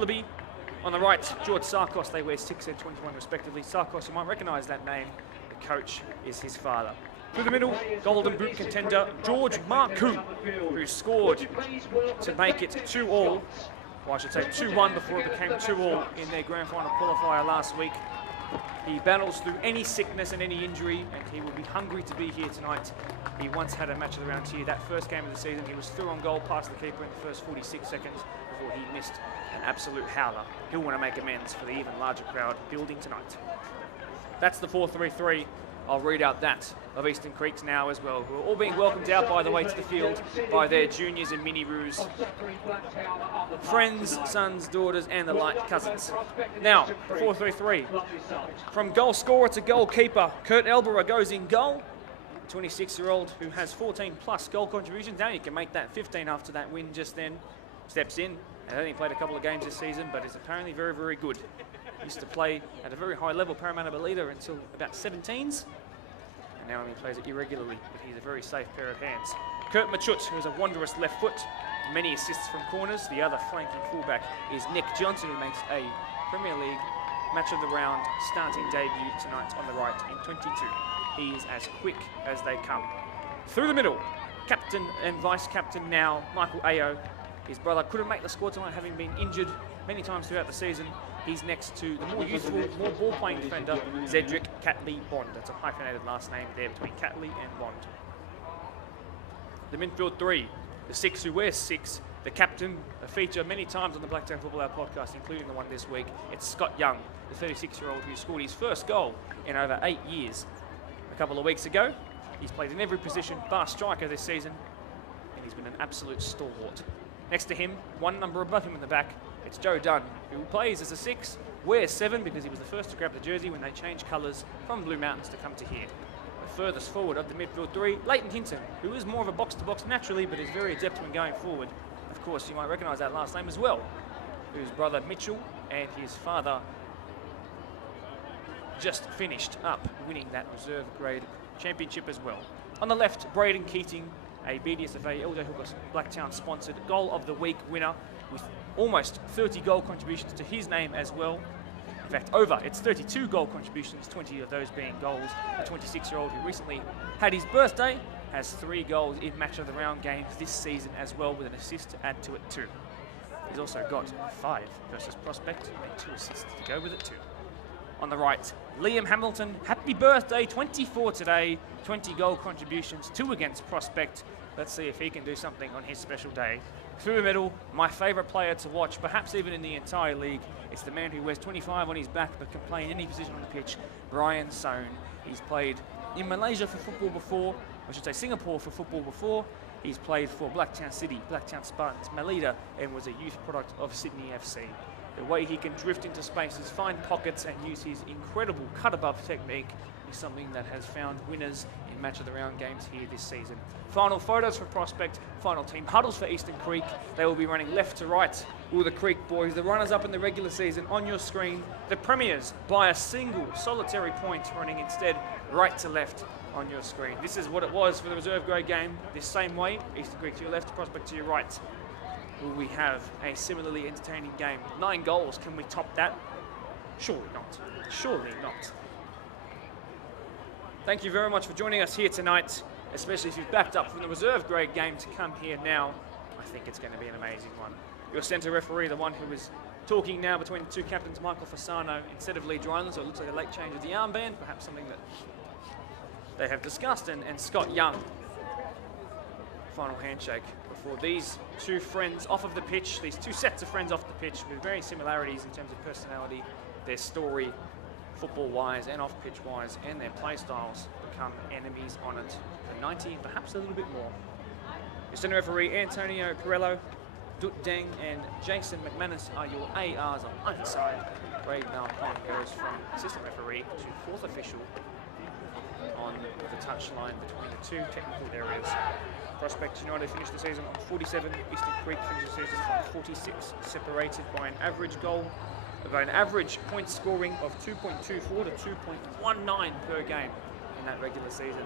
Willoughby. On the right, George Sarkos. They wear 6 and 21 respectively. Sarkos, you might recognise that name. The coach is his father. Through the middle, Golden Boot contender George Marcoux, who scored to make it 2-all. Well, I should say 2-1 before it became 2-all in their grand final qualifier last week. He battles through any sickness and any injury, and he will be hungry to be here tonight. He once had a match of the round here. That first game of the season, he was through on goal past the keeper in the first 46 seconds before he missed an absolute howler. He'll want to make amends for the even larger crowd building tonight. That's the 4-3-3. I'll read out that of Eastern Creeks now as well, who are all being welcomed out, by the way, to the field by their juniors and mini-roos, friends, sons, daughters, and the light cousins. Now, 4-3-3. From goal scorer to goalkeeper, Kurt Elborough goes in goal. 26-year-old who has 14-plus goal contributions. Now you can make that 15 after that win just then. Steps in, and only played a couple of games this season, but is apparently very, very good. Used to play at a very high level, Parramatta leader, until about 17s. And now he plays it irregularly, but he's a very safe pair of hands. Kurt Machut, who has a wondrous left foot, many assists from corners. The other flanking fullback is Nick Johnson, who makes a Premier League match of the round starting debut tonight on the right in 22. He is as quick as they come. Through the middle, captain and vice-captain now, Michael Ayo. His brother couldn't make the squad tonight, having been injured many times throughout the season. He's next to the more youthful, more ball-playing defender, Zedric Catley Bond. That's a hyphenated last name there between Catley and Bond. The midfield three, the 6 who wears 6, the captain, a feature many times on the Blacktown Football Hour podcast, including the one this week. It's Scott Young, the 36-year-old who scored his first goal in over 8 years. A couple of weeks ago, he's played in every position, bar striker this season, and he's been an absolute stalwart. Next to him, one number above him in the back, it's Joe Dunn, who plays as a 6, wears 7 because he was the first to grab the jersey when they changed colours from Blue Mountains to come to here. The furthest forward of the midfield three, Layton Hinton, who is more of a box-to-box naturally, but is very adept when going forward. Of course, you might recognise that last name as well, whose brother Mitchell and his father just finished up winning that reserve grade championship as well. On the left, Braden Keating, a BDSFA LJ Hookers Blacktown sponsored goal of the week winner with almost 30 goal contributions to his name as well. In fact, it's 32 goal contributions, 20 of those being goals. The 26-year-old who recently had his birthday has 3 goals in match of the round games this season as well, with an assist to add to it too. He's also got 5 versus Prospect and 2 assists to go with it too. On the right, Liam Hamilton, happy birthday, 24 today, 20 goal contributions, 2 against Prospect. Let's see if he can do something on his special day. Through the middle, my favourite player to watch, perhaps even in the entire league. It's the man who wears 25 on his back but can play in any position on the pitch, Brian Sohn. He's played in Malaysia for football before, I should say Singapore for football before. He's played for Blacktown City, Blacktown Spartans, Melita, and was a youth product of Sydney FC. The way he can drift into spaces, find pockets, and use his incredible cut-above technique is something that has found winners in match of the round games here this season. Final photos for Prospect, final team huddles for Eastern Creek. They will be running left to right. All the Creek boys, the runners-up in the regular season on your screen. The premiers by a single solitary point, running instead right to left on your screen. This is what it was for the reserve grade game. This same way, Eastern Creek to your left, Prospect to your right. Will we have a similarly entertaining game? 9 goals, can we top that? Surely not. Surely not. Thank you very much for joining us here tonight, especially if you've backed up from the reserve grade game to come here now. I think it's going to be an amazing one. Your centre referee, the one who is talking now between the two captains, Michael Fasano, instead of Lee Dryland, so it looks like a late change of the armband, perhaps something that they have discussed, and Scott Young. Final handshake before these two friends off of the pitch, these two sets of friends off the pitch with very similarities in terms of personality, their story, football-wise and off-pitch-wise, and their play styles become enemies on it for 90, perhaps a little bit more. Your centre referee, Antonio Perello, Dut Deng and Jason McManus are your ARs on either side. Craig Malcon goes from assistant referee to 4th official on the touchline between the two technical areas. Prospect United finished the season on 47, Eastern Creek finished the season on 46, separated by an average point scoring of 2.24 to 2.19 per game in that regular season.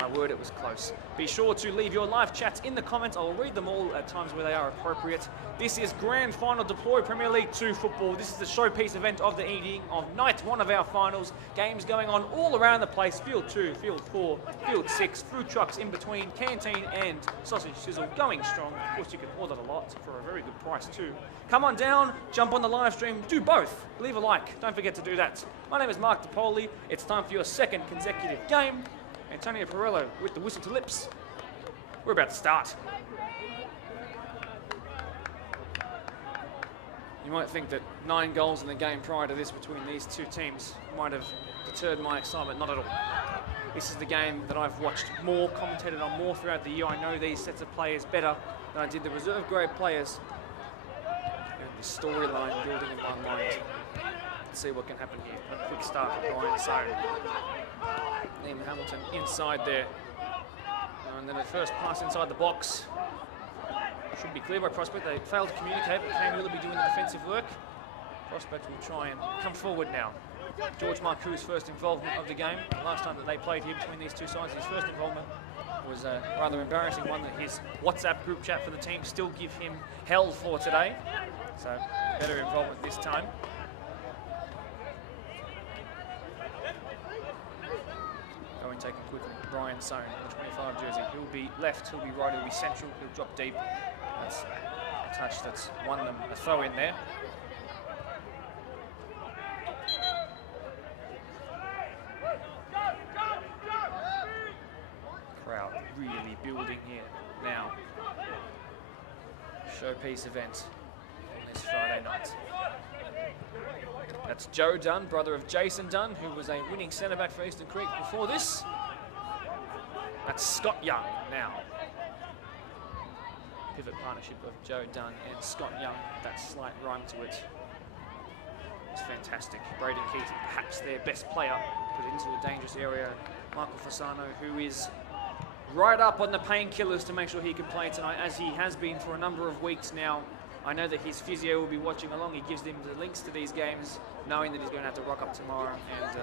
My word, it was close. Be sure to leave your live chats in the comments. I will read them all at times where they are appropriate. This is Grand Final Deploy Premier League 2 football. This is the showpiece event of the evening of night one of our finals. Games going on all around the place. Field 2, Field 4, Field 6, food trucks in between, canteen and sausage sizzle going strong. Of course, you can order a lot for a very good price too. Come on down, jump on the live stream, do both. Leave a like, don't forget to do that. My name is Mark DePoli. It's time for your second consecutive game. Antonio Perello with the whistle to lips. We're about to start. You might think that 9 goals in the game prior to this between these two teams might have deterred my excitement. Not at all. This is the game that I've watched more, commentated on more throughout the year. I know these sets of players better than I did the reserve grade players. And the storyline building in my mind. Let's see what can happen here. A quick start for Brian Sone. Layton Hamilton inside there. And then a first pass inside the box. Should be clear by Prospect. They failed to communicate, but Kane will be doing the defensive work. Prospect will try and come forward now. George Marcou's first involvement of the game. The last time that they played here between these two sides, his first involvement was a rather embarrassing one that his WhatsApp group chat for the team still give him hell for today. So better involvement this time. Going taken quickly, Brian Sone, the 25 jersey. He'll be left, he'll be right, he'll be central, he'll drop deep. That's a touch that's won them a throw in there. Crowd really building here now. Showpiece event on this Friday night. That's Joe Dunn, brother of Jason Dunn, who was a winning centre-back for Eastern Creek before this. That's Scott Young now. Pivot partnership of Joe Dunn and Scott Young. That slight rhyme to it. It's fantastic. Braden Keaton, perhaps their best player, put into a dangerous area. Michael Fasano, who is right up on the painkillers to make sure he can play tonight, as he has been for a number of weeks now. I know that his physio will be watching along. He gives them the links to these games, knowing that he's going to have to rock up tomorrow and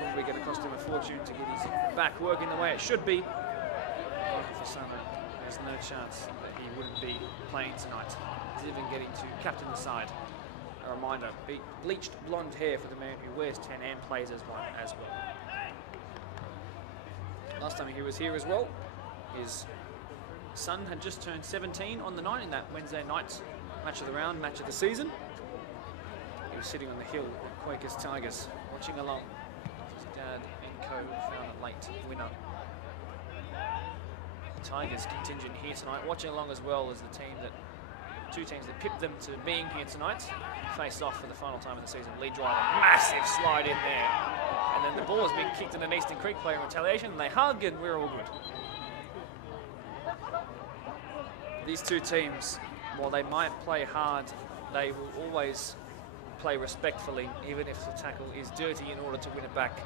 probably going to cost him a fortune to get his back working the way it should be. Michael Fasano has no chance that he wouldn't be playing tonight. He's even getting to captain the side. A reminder, bleached blonde hair for the man who wears 10 and plays as one as well. Last time he was here as well, his son had just turned 17 on the night in that Wednesday night match of the round, match of the season. He was sitting on the hill at Quakers Tigers, watching along. His dad and co found a late winner. The Tigers contingent here tonight, watching along as well as the team that, two teams that pipped them to being here tonight, face off for the final time of the season. Lee Driver, massive slide in there. And then the ball has been kicked in an Eastern Creek player in retaliation, and they hug, and we're all good. These two teams, while they might play hard, they will always play respectfully, even if the tackle is dirty, in order to win it back.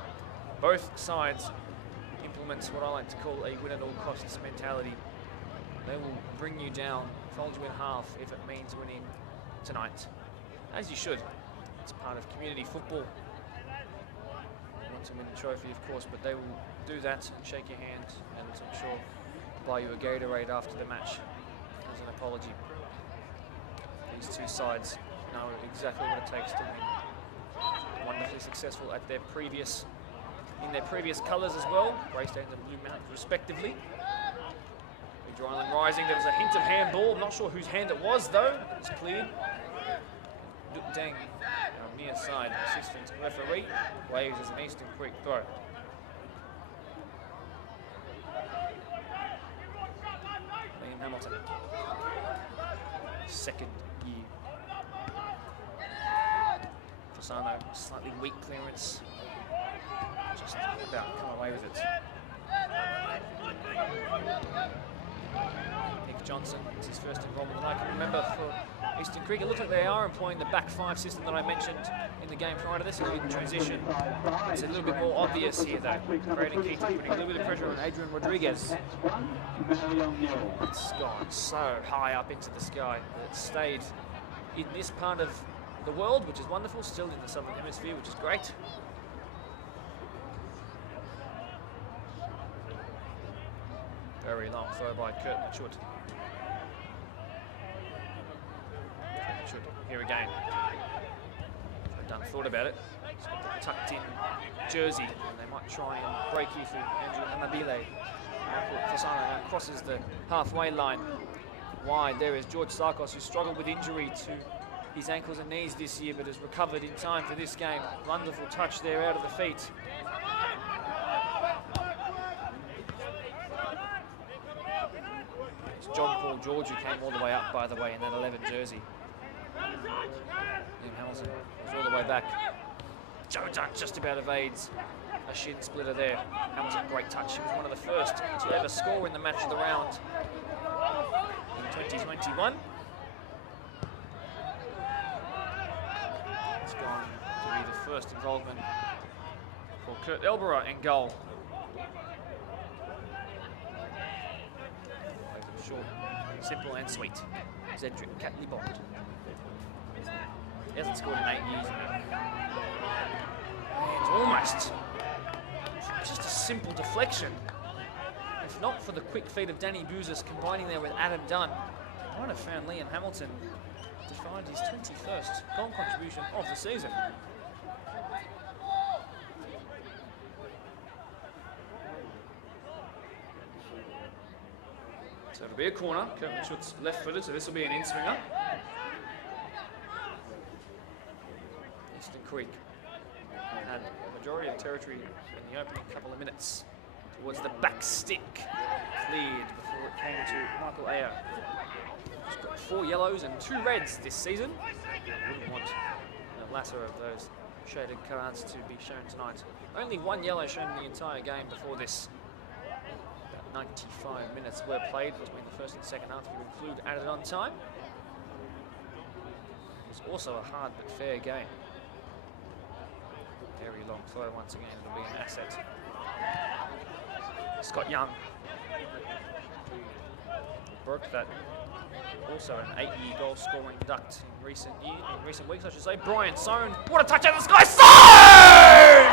Both sides implement what I like to call a win at all costs mentality. They will bring you down, fold you in half if it means winning tonight. As you should. It's part of community football. You want to win the trophy, of course, but they will do that and shake your hand, and I'm sure buy you a Gatorade after the match as an apology. These two sides know exactly what it takes to win. Wonderfully successful at their previous, in their previous colours as well, grey stains and blue mount respectively. Dryland rising, there was a hint of handball. I'm not sure whose hand it was though. It's clear. Duk Deng, our near side assistant referee, waves as an Eastern Creek throw. Liam Hamilton, second year. Fasano, slightly weak clearance. Just about come away with it. Nick Johnson, it's his first involvement that I can remember for Eastern Creek. It looks like they are employing the back five system that I mentioned in the game prior to this, in transition. It's a little bit more obvious here though. Braden Keaton putting a little bit of pressure on Adrian Rodriguez. It's gone so high up into the sky that it stayed in this part of the world, which is wonderful, still in the Southern Hemisphere, which is great. Very long throw by Kurt Machut. Here again. Thought about it. He's got the tucked in jersey, and they might try and break you through Andrew Amabile. Fasano crosses the halfway line. Wide there is George Sarkos, who struggled with injury to his ankles and knees this year, but has recovered in time for this game. Wonderful touch there out of the feet. It's John Paul George who came all the way up, by the way, in that 11 jersey. Liam Hamilton was all the way back. Joe Dunn just about evades a shin splitter there. Hamilton, great touch. He was one of the first to ever score in the match of the round in 2021. It's gone to be the first involvement for Kurt Elborough in goal. Short, simple and sweet. Cedric Catley-Bond. He hasn't scored in 8 years. It's almost just a simple deflection. If not for the quick feet of Danny Bouzas combining there with Adam Dunn, I might have found Liam Hamilton to find his 21st goal contribution of the season. So it'll be a corner. Kurt Machut's left-footed, so this will be an in-swinger. Eastern Creek had the majority of territory in the opening couple of minutes towards the back stick. Cleared before it came to Michael Ayer. He's got 4 yellows and 2 reds this season. Wouldn't want the latter of those shaded cards to be shown tonight. Only 1 yellow shown in the entire game before this. About 95 minutes were played between the first and second half, if you include added on time. It was also a hard but fair game. Very long throw once again, it'll be an asset. Scott Young broke that. Also an 8-year goal scoring duct in recent weeks, I should say. Brian Sohn, what a touch out of the sky! Sohn!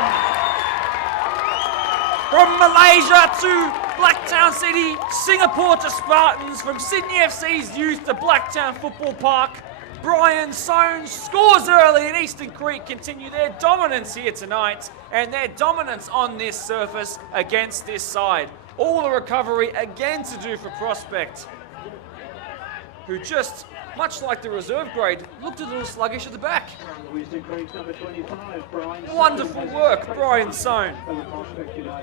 From Malaysia to Blacktown City, Singapore to Spartans, from Sydney FC's youth to Blacktown Football Park. Brian Sohn scores early, and Eastern Creek continue their dominance here tonight, and their dominance on this surface against this side. All the recovery again to do for Prospect, who just, much like the reserve grade, looked a little sluggish at the back. Wonderful work, Brian Sohn.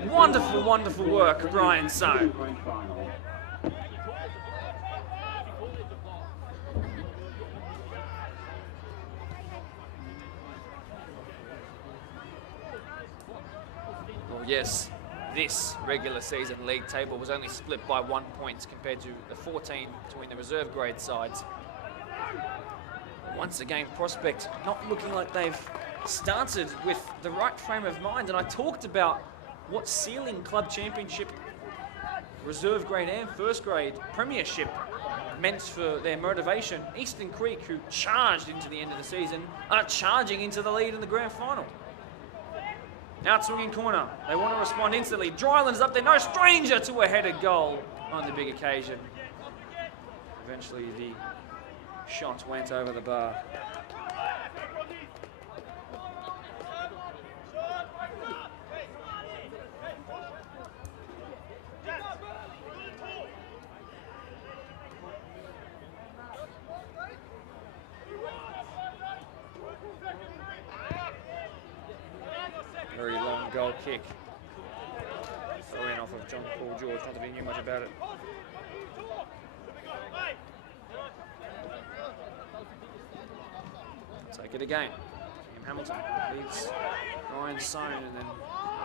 Wonderful, wonderful work, Brian Sohn. Yes, this regular season league table was only split by 1 point compared to the 14 between the reserve grade sides. Once again, Prospect not looking like they've started with the right frame of mind. And I talked about what ceiling club championship, reserve grade and first grade premiership meant for their motivation. Eastern Creek, who charged into the end of the season, are charging into the lead in the grand final. Out swinging corner. They want to respond instantly. Dryland's up there, no stranger to a headed goal on the big occasion. Eventually the shot went over the bar. Very long goal kick. Throw in off of John Paul George, not that he knew much about it. Take it again. Liam Hamilton leads Ryan Sohn and then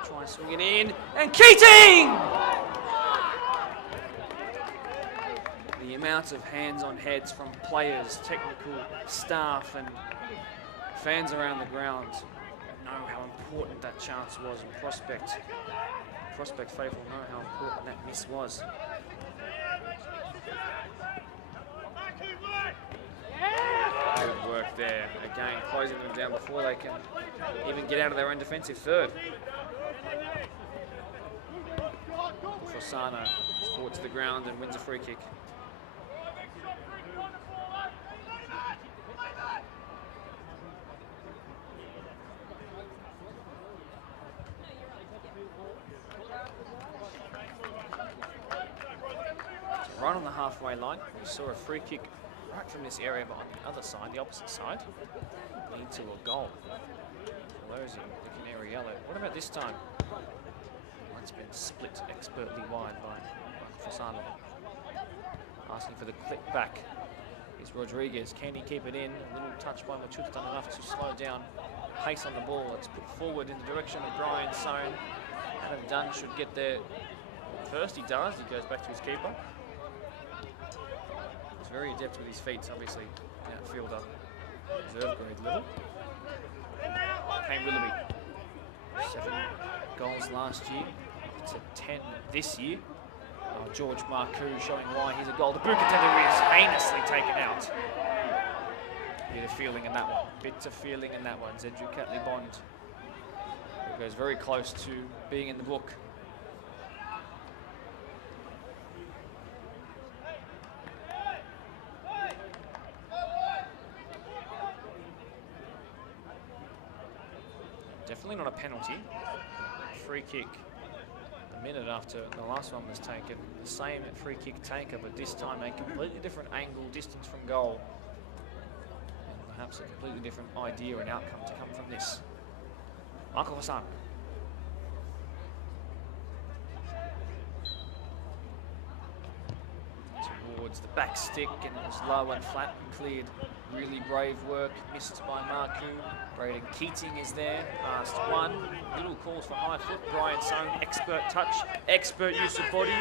try and swing it in. And Keating! The amount of hands on heads from players, technical staff and fans around the ground know how important that chance was, and Prospect faithful know how important that miss was. Good work there. Again, closing them down before they can even get out of their own defensive third. Fasano is brought to the ground and wins a free kick. Right on the halfway line, we saw a free kick right from this area, but on the other side, the opposite side, into a goal. Losing the Canary Yellow. What about this time? It's been split expertly wide by Fasano. Asking for the click back is Rodriguez. Can he keep it in? A little touch by Machut's done enough to slow down pace on the ball. It's put forward in the direction of Brian Sohn. Adam Dunn should get there first. He does. He goes back to his keeper. He's very adept with his feet, obviously. Outfielder, reserve grade level. Kane Willoughby, 7 goals last year, up to 10 this year. George Marcoux showing why he's a goal. The boot contender is heinously taken out. Bit of feeling in that one. Bit of feeling in that one. Zedric Catley-Bond goes very close to being in the book. Definitely not a penalty. Free kick a minute after the last one was taken. The same free kick taker, but this time a completely different angle, distance from goal. And perhaps a completely different idea and outcome to come from this. Michael Fasano. Towards the back stick, and it was low and flat and cleared. Really brave work, missed by Marcoux. Braden Keating is there, past one. Little calls for high foot. Brian Sohn, expert touch, expert use of body.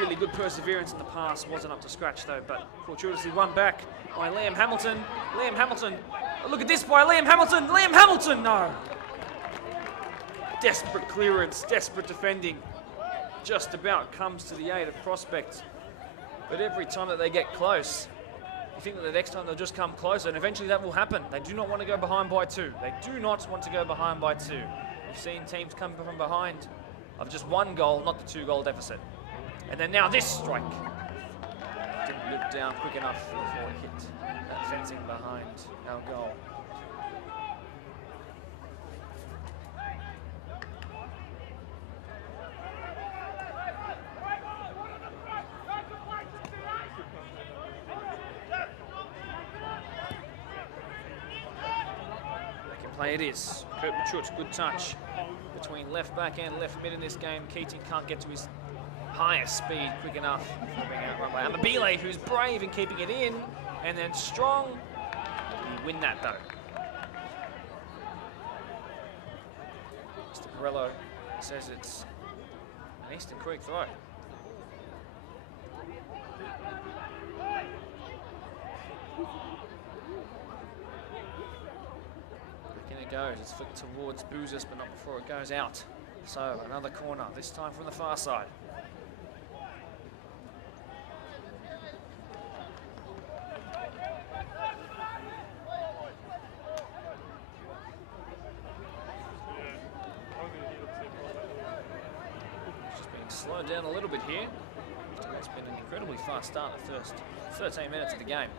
Really good perseverance in the pass, wasn't up to scratch though, but fortuitously won back by Liam Hamilton. Liam Hamilton, look at this by Liam Hamilton. Liam Hamilton, no! Desperate clearance, desperate defending. Just about comes to the aid of Prospect. But every time that they get close, you think that the next time they'll just come closer, and eventually that will happen. They do not want to go behind by 2. They do not want to go behind by 2. We've seen teams come from behind of just 1 goal, not the 2-goal deficit. And then now this strike. Didn't look down quick enough before it hit that fencing behind our goal. Play it is. Kurt Machut, good touch between left back and left mid in this game. Keating can't get to his highest speed quick enough for being outrun by Amabile, who's brave in keeping it in, and then strong. You win that though. Mr. Perello says it's an Eastern Creek throw. Goes. It's flicked towards Bouzas, but not before it goes out. So another corner, this time from the far side. Just being slowed down a little bit here. It's been an incredibly fast start the first 13 minutes of the game.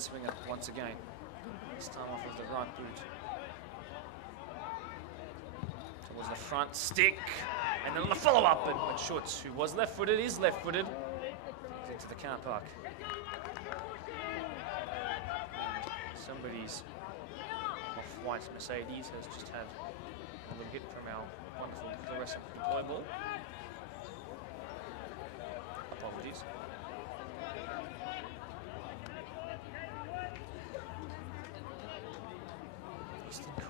Swing up once again. This time off of the right boot. Towards the front stick. And then on the follow-up, and Schutz, who was left-footed, is left-footed, into the car park. Somebody's off-white Mercedes has just had a little hit from our wonderful fluorescent deploy ball. Apologies.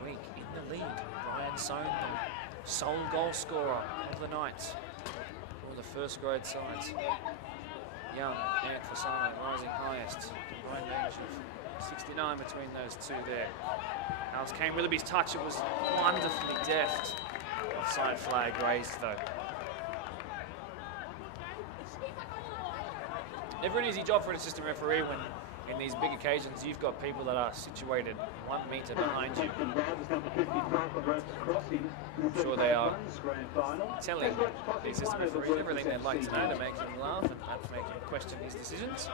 Creek in the lead. Brian Sohn, the sole goal scorer of the night for the first grade sides. Young and Fasano rising highest. Combined range of 69 between those two there. As Kane Willoughby's touch, it was wonderfully deft. Offside flag raised though. Never an easy job for an assistant referee when in these big occasions, you've got people that are situated 1 metre behind you. I'm sure they are telling the assistant referee everything they'd like to know to make him laugh and perhaps make him question his decisions.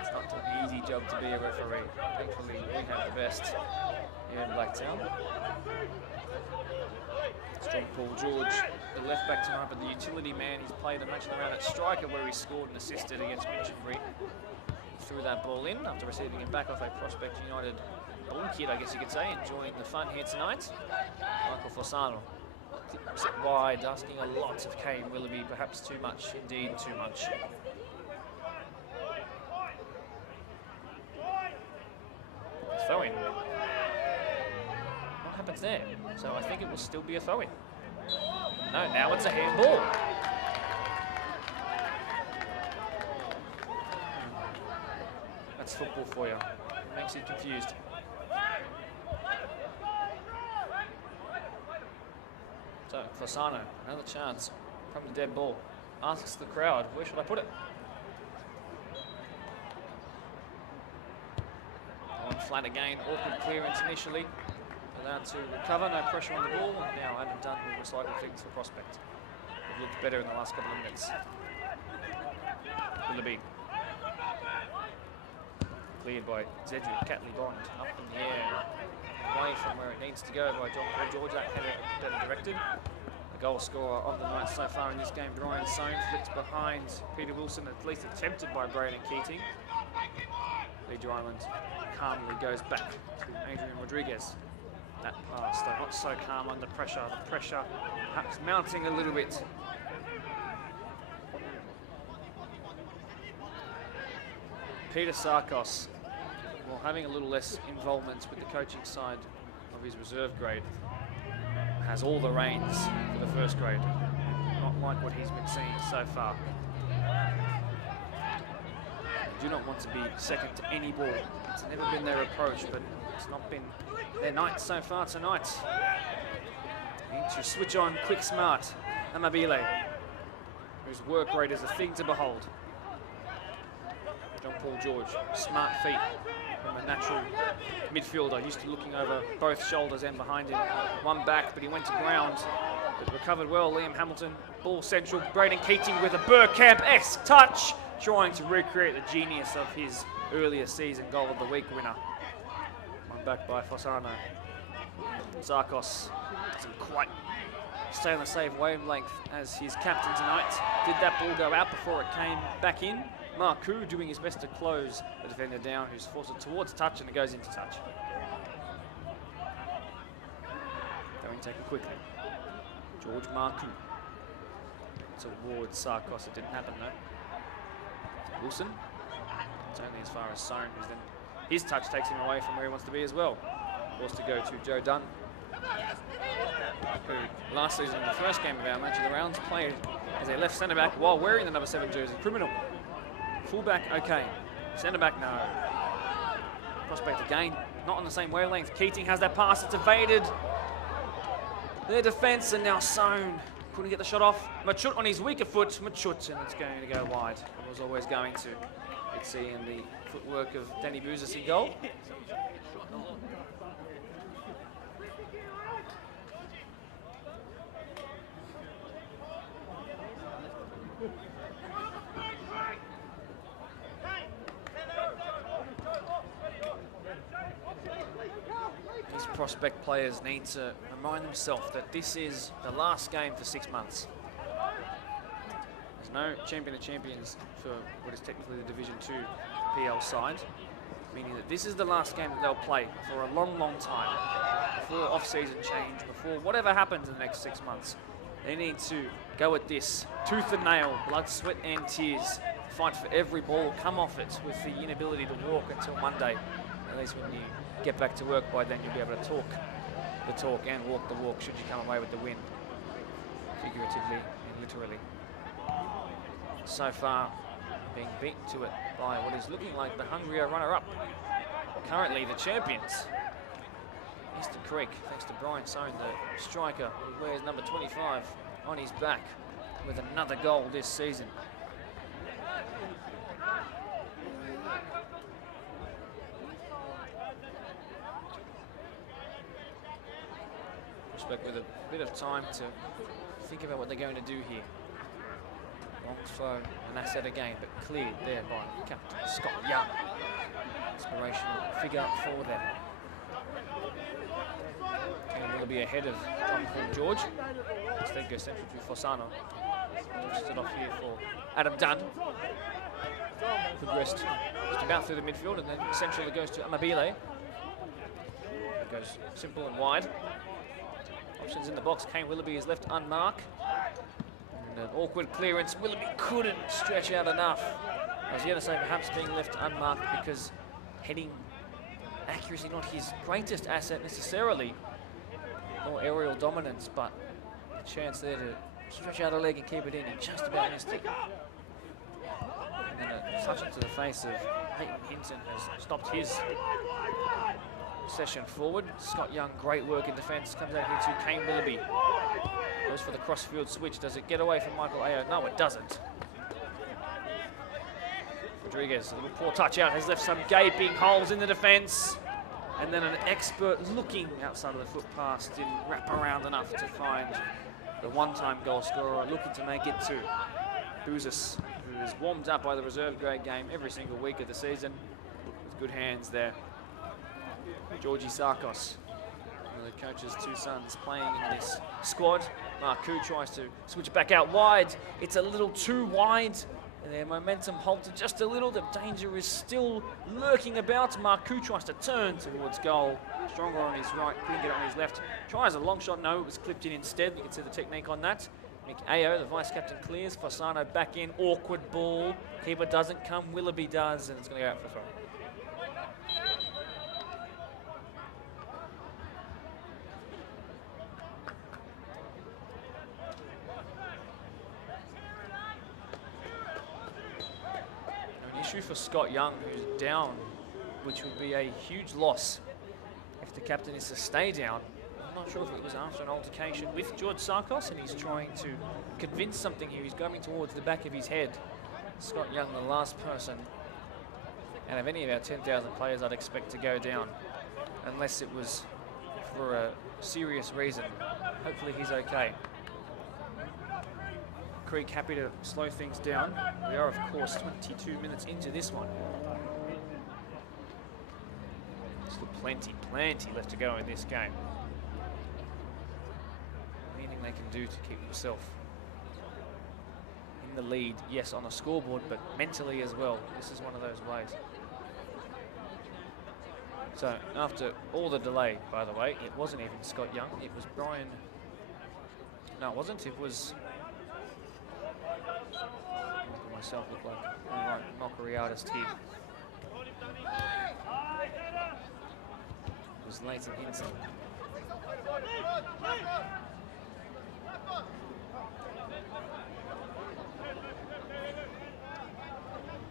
It's not an easy job to be a referee. Thankfully, we have the best here in Blacktown. Strong Paul George, the left back tonight, but the utility man. He's played a match around at striker where he scored and assisted against Minchinbury. Threw that ball in after receiving it back off a Prospect United ball kid, I guess you could say, enjoying the fun here tonight. Michael Fossano set wide, asking a lot of Kane Willoughby, perhaps too much, indeed too much. Throw-in. What happens there? So I think it will still be a throw-in. No, now it's a handball. That's football for you. It makes you confused. So, Fossano, another chance from the dead ball. Asks the crowd, where should I put it? On flat again, awkward clearance initially. Allowed to recover, no pressure on the ball. And now Adam Dunn will recycle things for Prospect. They've looked better in the last couple of minutes. Willoughby. Cleared by Zedric Catley Bond, up in the air, away from where it needs to go by John Paul George. That header better directed. The goal scorer of the night so far in this game, Brian Sohn, flicked behind Peter Wilson, at least attempted by Braden Keating. Lee Dryland calmly goes back to Adrian Rodriguez. That pass, though not so calm under pressure. The pressure perhaps mounting a little bit. Peter Sarkos, well, having a little less involvement with the coaching side of his reserve grade, has all the reins for the first grade. Not like what he's been seeing so far. They do not want to be second to any ball. It's never been their approach, but it's not been their night so far tonight. Need to switch on quick, smart. Amabile, whose work rate is a thing to behold. John Paul George, smart feet from a natural midfielder, used to looking over both shoulders and behind him. One back, but he went to ground, but recovered well. Liam Hamilton, ball central. Braden Keating with a Burkamp-esque touch, trying to recreate the genius of his earlier season goal of the week winner. One back by Fossano. Sarkos doesn't quite stay on the same wavelength as his captain tonight. Did that ball go out before it came back in? Marcoux doing his best to close the defender down, who's forced it towards touch, and it goes into touch. Going taken quickly. George Marcoux. Towards Sarkos. It didn't happen though. Wilson. It's only as far as Sohn, who's then his touch takes him away from where he wants to be as well. Forced to go to Joe Dunn, who last season in the first game of our match of the rounds played as a left centre back while wearing the number 7 jersey. Criminal. Fullback, okay. Centre back, no. Prospect again, not on the same wavelength. Keating has that pass, it's evaded. Their defence, and now Sohn couldn't get the shot off. Machut on his weaker foot, Machut, and it's going to go wide. It was always going to. You'd see in the footwork of Danny Bouzas in goal. These Prospect players need to remind themselves that this is the last game for 6 months. There's no champion of champions for what is technically the Division 2 PL side, meaning that this is the last game that they'll play for a long, long time. Before off-season change, before whatever happens in the next 6 months. They need to go at this tooth and nail, blood, sweat and tears. Fight for every ball, come off it with the inability to walk until Monday. At least when you get back to work by then, you'll be able to talk the talk and walk the walk should you come away with the win, figuratively and literally. So far, being beat to it by what is looking like the hungrier runner-up. Currently the champions, Eastern Creek, thanks to Brian Sohn, the striker who wears number 25 on his back with another goal this season. Prospect with a bit of time to think about what they're going to do here. Long throw, an asset again, but cleared there by Captain Scott Young. Inspirational figure for them. And will be ahead of Jonathan George. Instead goes central to Fossano. Pushes it off here for Adam Dunn. Good rest just about through the midfield, and then central it goes to Amabile. It goes simple and wide. Options in the box. Kane Willoughby is left unmarked. And an awkward clearance. Willoughby couldn't stretch out enough. I was going to say perhaps being left unmarked because heading accuracy not his greatest asset necessarily. More aerial dominance, but a chance there to stretch out a leg and keep it in. He just about missed it. And then a touch into the face of Layton Hinton has stopped his session forward. Scott Young, great work in defence. Comes out here to Kane Willoughby. Goes for the cross-field switch. Does it get away from Michael Ayo? No, it doesn't. Rodriguez, a little poor touch out, has left some gaping holes in the defence. And then an expert looking outside of the foot pass didn't wrap around enough to find the one-time goal scorer, looking to make it to Bouzis, who is warmed up by the reserve grade game every single week of the season. With good hands there. Georgie Sarkos, one of the coach's two sons, playing in this squad. Marcoux tries to switch it back out wide. It's a little too wide. Their momentum halted just a little. The danger is still lurking about. Marcoux tries to turn towards goal. Stronger on his right, couldn't get it on his left. Tries a long shot, no, it was clipped in instead. You can see the technique on that. Mick Ayo, the vice-captain, clears. Fossano back in, awkward ball. Keeper doesn't come, Willoughby does, and it's going to go out for throw. For Scott Young, who's down, which would be a huge loss if the captain is to stay down. I'm not sure if it was after an altercation with George Sarkos and he's trying to convince something here. He's going towards the back of his head. Scott Young, the last person out of any of our 10,000 players I'd expect to go down, unless it was for a serious reason. Hopefully he's okay. Creek happy to slow things down. We are, of course, 22 minutes into this one. Still plenty left to go in this game. Anything they can do to keep themselves in the lead, yes, on a scoreboard, but mentally as well. This is one of those ways. So, after all the delay, by the way, it wasn't even Scott Young, it was Brian. No, it wasn't, it was... myself look like a right mockery artist here. It was Layton Hinton.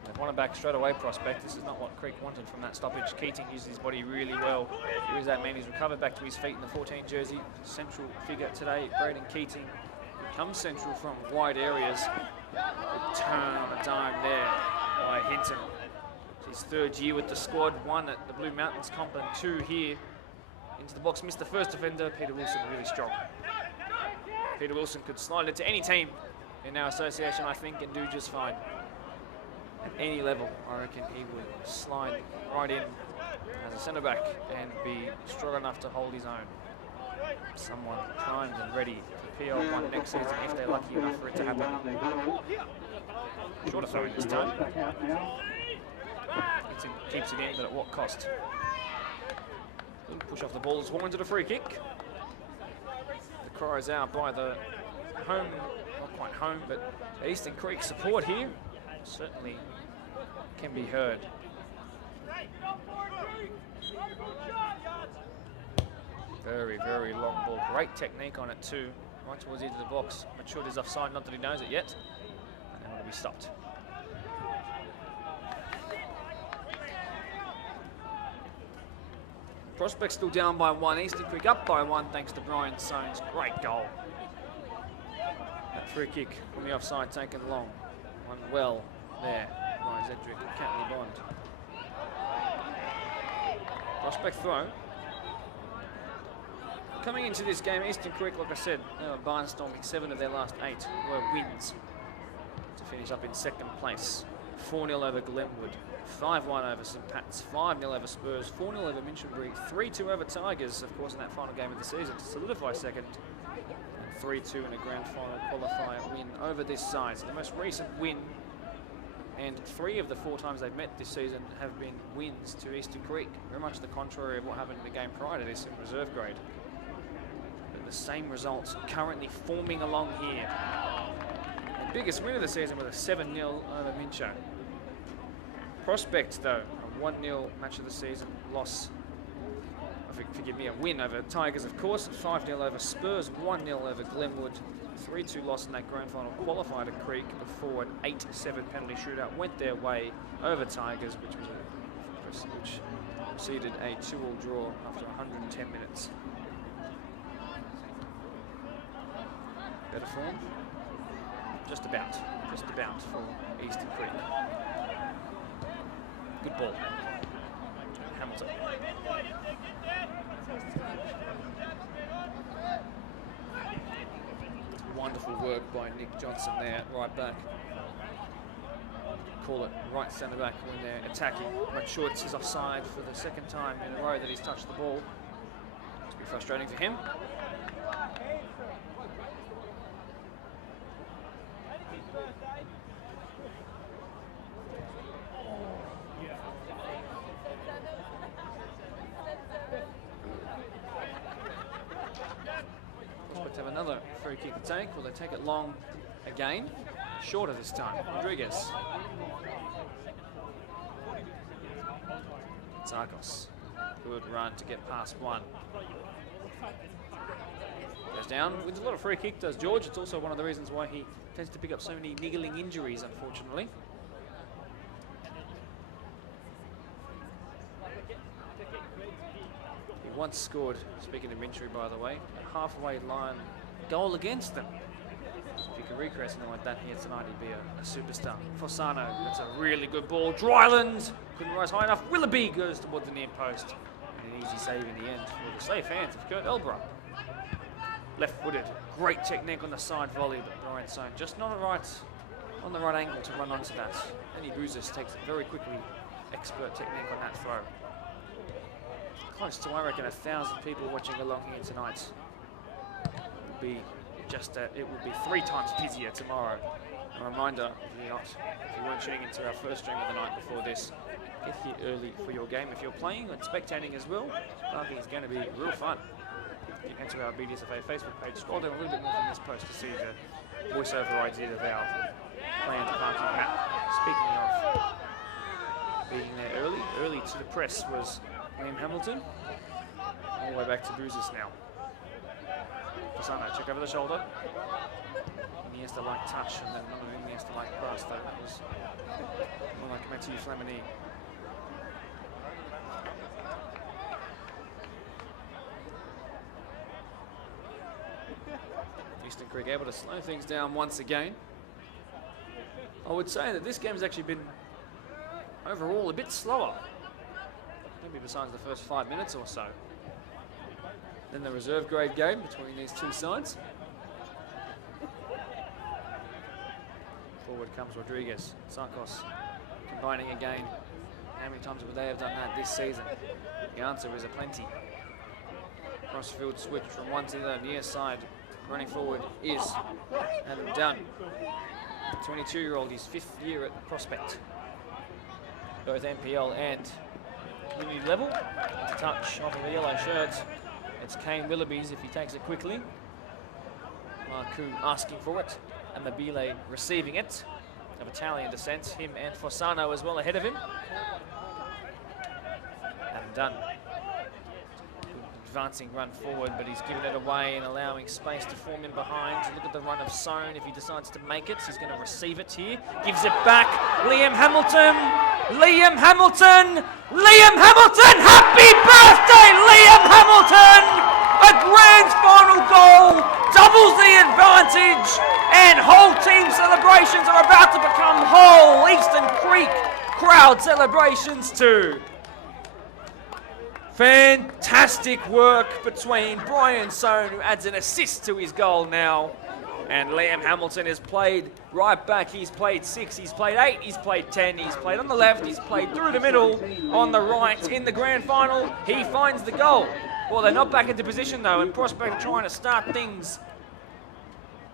They've won it back straight away, Prospect. This is not what Creek wanted from that stoppage. Keating used his body really well. Here is that man. He's recovered back to his feet in the 14 jersey. Central figure today, Braden Keating. Comes central from wide areas. Good turn on a dime there by Hinton. His third year with the squad, one at the Blue Mountains Comp and two here. Into the box, missed the first defender. Peter Wilson really strong. Peter Wilson could slide it to any team in our association, I think, and do just fine. At any level, I reckon he would slide right in as a centre back and be strong enough to hold his own. Someone primed and ready for PL1 next season if they're lucky enough for it to happen. Shorter throw in this time. Keeps it in, but at what cost? Little push off the ball is warranted a free kick. The cry is out by the home, not quite home, but Eastern Creek support here. Certainly can be heard. Very, very long ball. Great technique on it too. Right towards the edge of the box. Not sure it is offside, not that he knows it yet. And now it'll be stopped. Prospect still down by one. Eastern Creek up by one thanks to Brian Soanes. Great goal. That free kick from the offside taken long. One well there by Zedrick and Catley Bond. Prospect throw. coming into this game, Eastern Creek, like I said, they were barnstorming. 7 of their last 8 were wins to finish up in second place. 4-0 over Glenwood, 5-1 over St Pat's, 5-0 over Spurs, 4-0 over Minchinbury, 3-2 over Tigers, of course, in that final game of the season to solidify second, and 3-2 in a grand final qualifier win over this side. So the most recent win, and 3 of the 4 times they've met this season have been wins to Eastern Creek. Very much the contrary of what happened in the game prior to this in reserve grade. But the same results currently forming along here. The biggest win of the season was a 7-0 over Mincho. Prospect, though, a 1-0 match of the season loss. Forgive me, a win over Tigers, of course. 5-0 over Spurs, 1-0 over Glenwood. 3-2 loss in that grand final qualified at Creek before an 8-7 penalty shootout went their way over Tigers, which preceded a 2-all draw after 110 minutes. Better form? Just about for Eastern Creek. Good ball. Hamilton. Wonderful work by Nick Johnson there, right back. Call it right centre back when they're attacking. But Schultz is offside for the second time in a row that he's touched the ball. It's been frustrating for him. Have another free kick to take. Will they take it long again? Shorter this time. Rodriguez. Sarkos. Good run to get past one. Goes down. Wins a lot of free kick, does George. It's also one of the reasons why he tends to pick up so many niggling injuries, unfortunately. He once scored, speaking of Minchinbury by the way, a halfway line goal against them. If he can recreate something like that here tonight, he'd be a superstar. Fossano, that's a really good ball. Dryland couldn't rise high enough. Willoughby goes towards the near post. And an easy save in the end for the safe hands of Kurt Elborough. Left-footed, great technique on the side volley, but Brian Sohn just not on the right angle to run onto that. Any Bouzis takes it very quickly. Expert technique on that throw. Close to, I reckon, 1,000 people watching along here tonight. It will be 3 times busier tomorrow. A reminder, if you weren't tuning into our first stream of the night before this, get here early for your game. If you're playing and spectating as well, parking is going to be real fun. You can enter our BDSFA Facebook page. Scroll down a little bit more from this post to see the voiceover idea of our planned parking map. Speaking of being there early to the press was Liam Hamilton. All the way back to Bouzis now. Fossano, check over the shoulder. Iniesta-like touch, and then another Iniesta-like pass, though. That was more like Mathieu Flamini. Eastern Creek able to slow things down once again. I would say that this game's actually been overall a bit slower. Maybe besides the first 5 minutes or so. Then the reserve grade game between these two sides. Forward comes Rodriguez. Sarkos combining again. How many times would they have done that this season? The answer is aplenty. Crossfield switch from one to the near side. Running forward is Adam Dunn. 22-year-old, his 5th year at Prospect. Both NPL and community level. To touch off of the yellow shirt. It's Kane Willoughby's if he takes it quickly. Marcoux asking for it. And Mabile receiving it. Of Italian descent. Him and Fossano as well ahead of him. Adam Dunn. Advancing run forward, but he's given it away and allowing space to form in behind. Look at the run of Sohn. If he decides to make it, he's going to receive it here. Gives it back. Liam Hamilton. Liam Hamilton. Liam Hamilton. Happy birthday, Liam Hamilton. A grand final goal. Doubles the advantage. And whole team celebrations are about to become whole Eastern Creek crowd celebrations too. Fantastic work between Brian Sohn, who adds an assist to his goal now. And Liam Hamilton has played right back. He's played 6, he's played 8, he's played 10, he's played on the left, he's played through the middle, on the right. In the grand final, he finds the goal. Well, they're not back into position though, and Prospect are trying to start things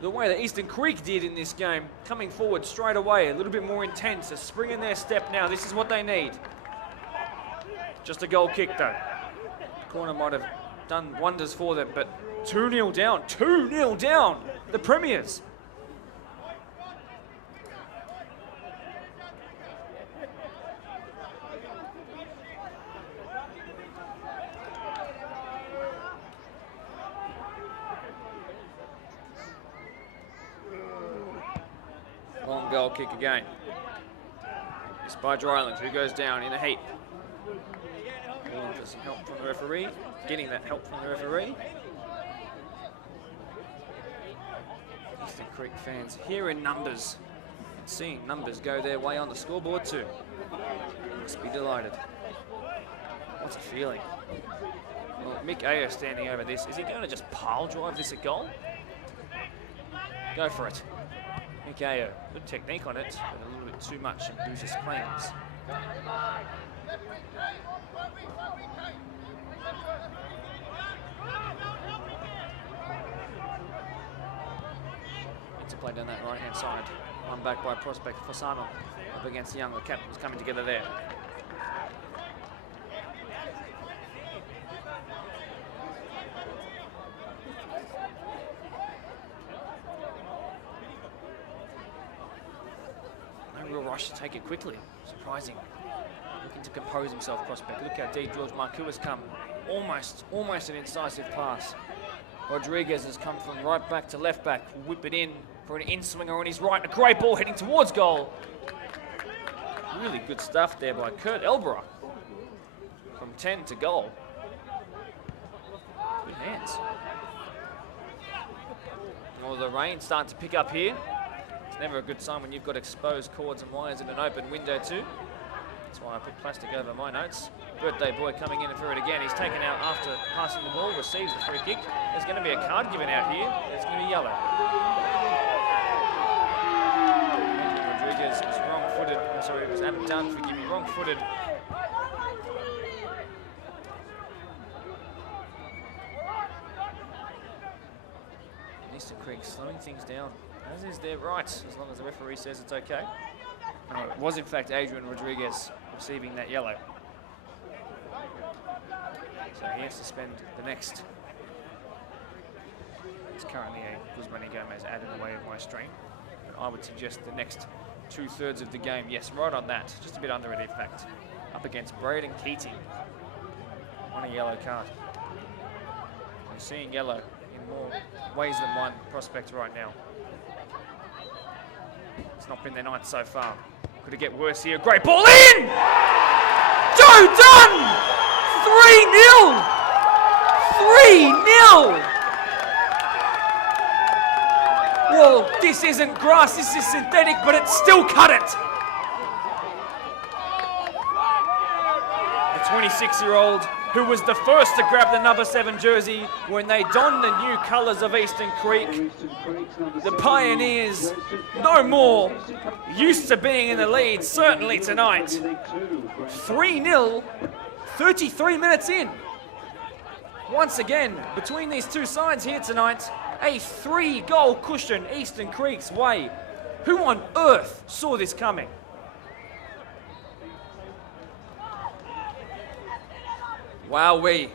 the way that Eastern Creek did in this game, coming forward straight away, a little bit more intense, a spring in their step now. This is what they need. Just a goal kick though. The corner might have done wonders for them, but 2-0 down, 2-0 down, the Premiers. Long goal kick again. It's by Dryland, who goes down in a heap. Calling for some help from the referee. Getting that help from the referee. Eastern Creek fans here in numbers. And seeing numbers go their way on the scoreboard too. Must be delighted. What's a feeling? Well, Mick Ayer standing over this. Is he going to just pile drive this a goal? Go for it. Mick Ayer, good technique on it, but a little bit too much and loses claims. Play down that right-hand side. One back by Prospect Fasano up against Young. The captains coming together there. No real rush to take it quickly. Surprising. Looking to compose himself, Prospect. Look how deep George Marcoux has come. Almost an incisive pass. Rodriguez has come from right back to left back. Will whip it in for an in-swinger on his right. A great ball heading towards goal. Really good stuff there by Kurt Elborough. From 10 to goal. Good hands. Well, the rain's starting to pick up here. It's never a good sign when you've got exposed cords and wires in an open window too. That's why I put plastic over my notes. Birthday boy coming in for it again. He's taken out after passing the ball, receives the free kick. There's going to be a card given out here. It's going to be yellow. Rodriguez was wrong-footed. Sorry, it was Adam Dunn, forgive me, wrong-footed. Eastern Creek slowing things down, as is their right, as long as the referee says it's okay. No, it was in fact Adrian Rodriguez receiving that yellow. So he has to spend the next. It's currently a Guzmani Gomez added away of my stream. But I would suggest the next 2/3 of the game, yes, right on that. Just a bit under it, in fact. Up against Braden Keating on a yellow card. We're seeing yellow in more ways than one Prospect right now. It's not been their night so far. Could it get worse here? Great ball in! Joe Dunn! 3-0! 3-0! Well, this isn't grass, this is synthetic, but it still cut it. The 26-year-old who was the first to grab the number 7 jersey when they donned the new colours of Eastern Creek. The Pioneers, no more, used to being in the lead, certainly tonight. 3-0, 33 minutes in. Once again, between these two sides here tonight, a 3-goal cushion Eastern Creek's way. Who on earth saw this coming? Wowee. You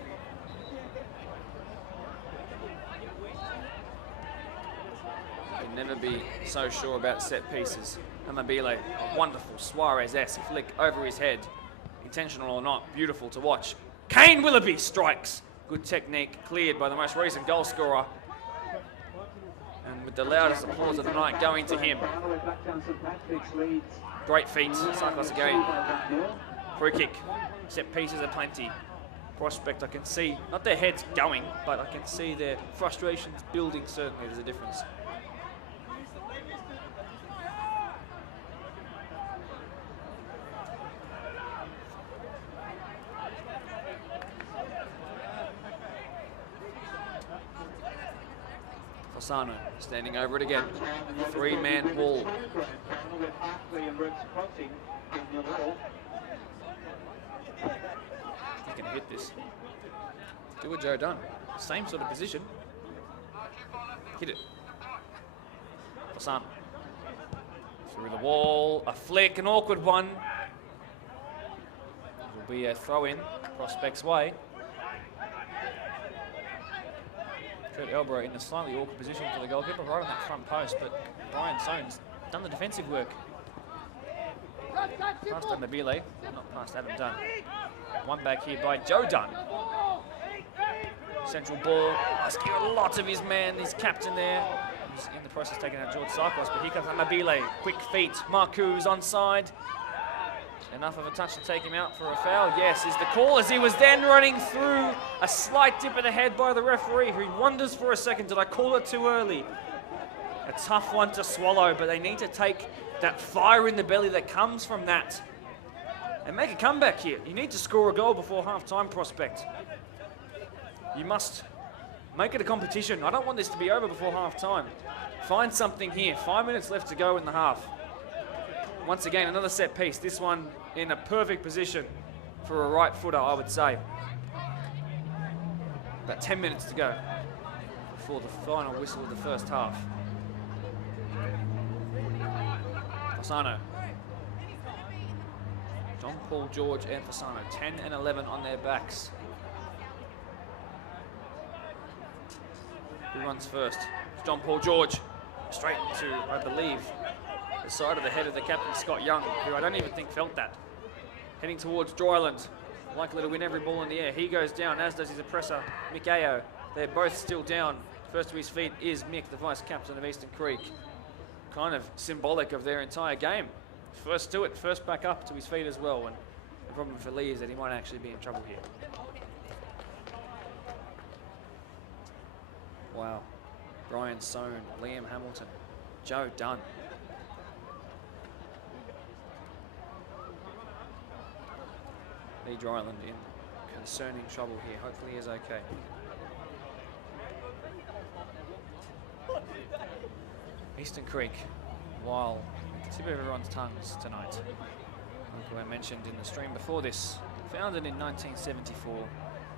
can never be so sure about set pieces. Amabile, a wonderful Suarez-esque flick over his head. Intentional or not, beautiful to watch. Kane Willoughby strikes. Good technique, cleared by the most recent goal scorer. And with the loudest applause of the night going to him. Great feet, Sarkos again. Free kick, set pieces are plenty. Prospect, I can see, not their heads going, but I can see their frustrations building. Certainly there's a difference. Fasano standing over it again. 3-man wall. He can hit this. Do what Joe done. Same sort of position. Hit it. Fasano. Through the wall. A flick, an awkward one. It'll be a throw-in. Prospect's way. Kurt Elborough in a slightly awkward position for the goalkeeper, right on that front post, but Brian Soane's done the defensive work. Past Amabile, not past Adam Dunn. One back here by Joe Dunn. Central ball, asking a lot of his man, his captain there. He's in the process of taking out George Sarkos, but here comes Amabile. Quick feet, Marcu's onside. Enough of a touch to take him out for a foul. Yes, is the call, as he was then running through a slight dip of the head by the referee, who wonders for a second, did I call it too early? A tough one to swallow, but they need to take that fire in the belly that comes from that and make a comeback here. You need to score a goal before half-time, Prospect. You must make it a competition. I don't want this to be over before half-time. Find something here. 5 minutes left to go in the half. Once again, another set piece. This one in a perfect position for a right footer, I would say. About 10 minutes to go before the final whistle of the first half. Fasano. John Paul George and Fasano, 10 and 11 on their backs. Who runs first? John Paul George, straight to, I believe, the side of the head of the captain, Scott Young, who I don't even think felt that. Heading towards Dryland, likely to win every ball in the air. He goes down, as does his oppressor, Mick Ayo. They're both still down. First to his feet is Mick, the vice-captain of Eastern Creek. Kind of symbolic of their entire game. First to it, first back up to his feet as well. And the problem for Lee is that he might actually be in trouble here. Wow. Brian Soane, Liam Hamilton, Joe Dunn. Lee Dryland in concerning trouble here. Hopefully he is okay. Eastern Creek, while at the tip of everyone's tongues tonight, like I mentioned in the stream before this, founded in 1974,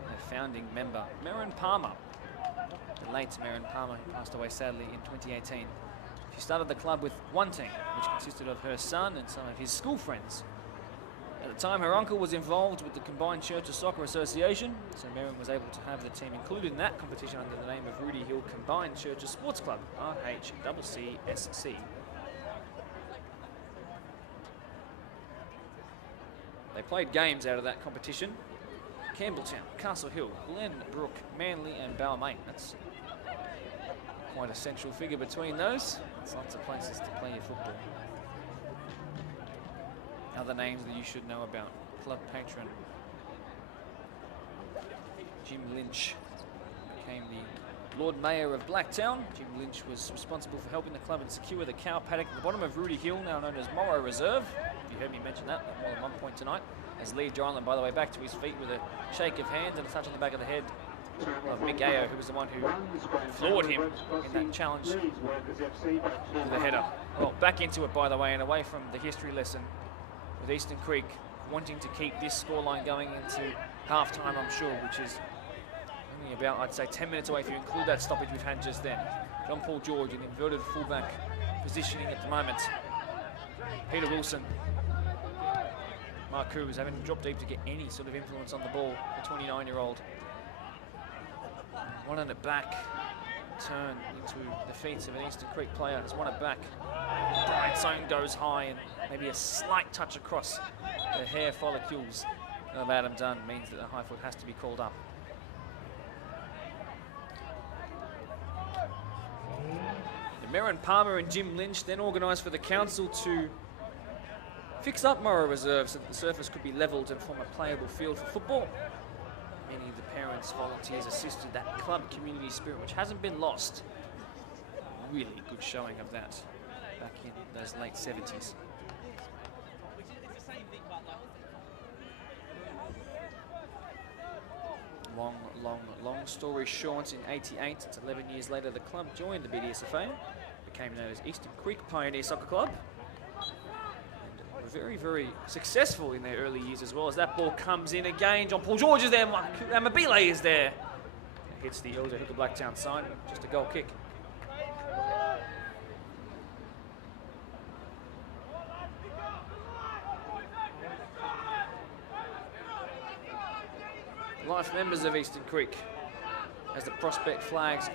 a founding member, Merrin Palmer, the late Merrin Palmer, who passed away sadly in 2018. She started the club with one team, which consisted of her son and some of his school friends. At the time, her uncle was involved with the Combined Churches Soccer Association, so Merrin was able to have the team included in that competition under the name of Rudy Hill Combined Churches Sports Club, RHCCSC. They played games out of that competition. Campbelltown, Castle Hill, Glenbrook, Manly and Balmain. That's quite a central figure between those. There's lots of places to play your football. Other names that you should know about. Club patron Jim Lynch became the Lord Mayor of Blacktown. Jim Lynch was responsible for helping the club and secure the cow paddock at the bottom of Rudy Hill, now known as Morrow Reserve. You heard me mention that more than one point tonight. As Lee Dryland, by the way, back to his feet with a shake of hands and a touch on the back of the head of Mick Ayo, who was the one who floored him in that challenge with the header. Well, back into it, by the way, and away from the history lesson, with Eastern Creek wanting to keep this scoreline going into half-time, I'm sure, which is only about, I'd say, 10 minutes away if you include that stoppage we've had just then. John Paul George in inverted fullback positioning at the moment. Peter Wilson. Marcu is having to drop deep to get any sort of influence on the ball, the 29-year-old. One on it back, turn into the feet of an Eastern Creek player. It's one at back. Brian Soane goes high, and maybe a slight touch across the hair follicles of Adam Dunn means that the high foot has to be called up. Merrin Palmer and Jim Lynch then organised for the council to fix up Morrow Reserve so that the surface could be levelled and form a playable field for football. Many of the parents, volunteers assisted that club community spirit, which hasn't been lost. Really good showing of that back in those late 70s. long story short, in '88, it's 11 years later, the club joined the BDSFA, became known as Eastern Creek Pioneer Soccer Club, and were very, very successful in their early years as well. As that ball comes in again, John Paul George is there, Amabile is there. It hits the Elder Hooker Blacktown side, just a goal kick. Life members of Eastern Creek, as the prospect flags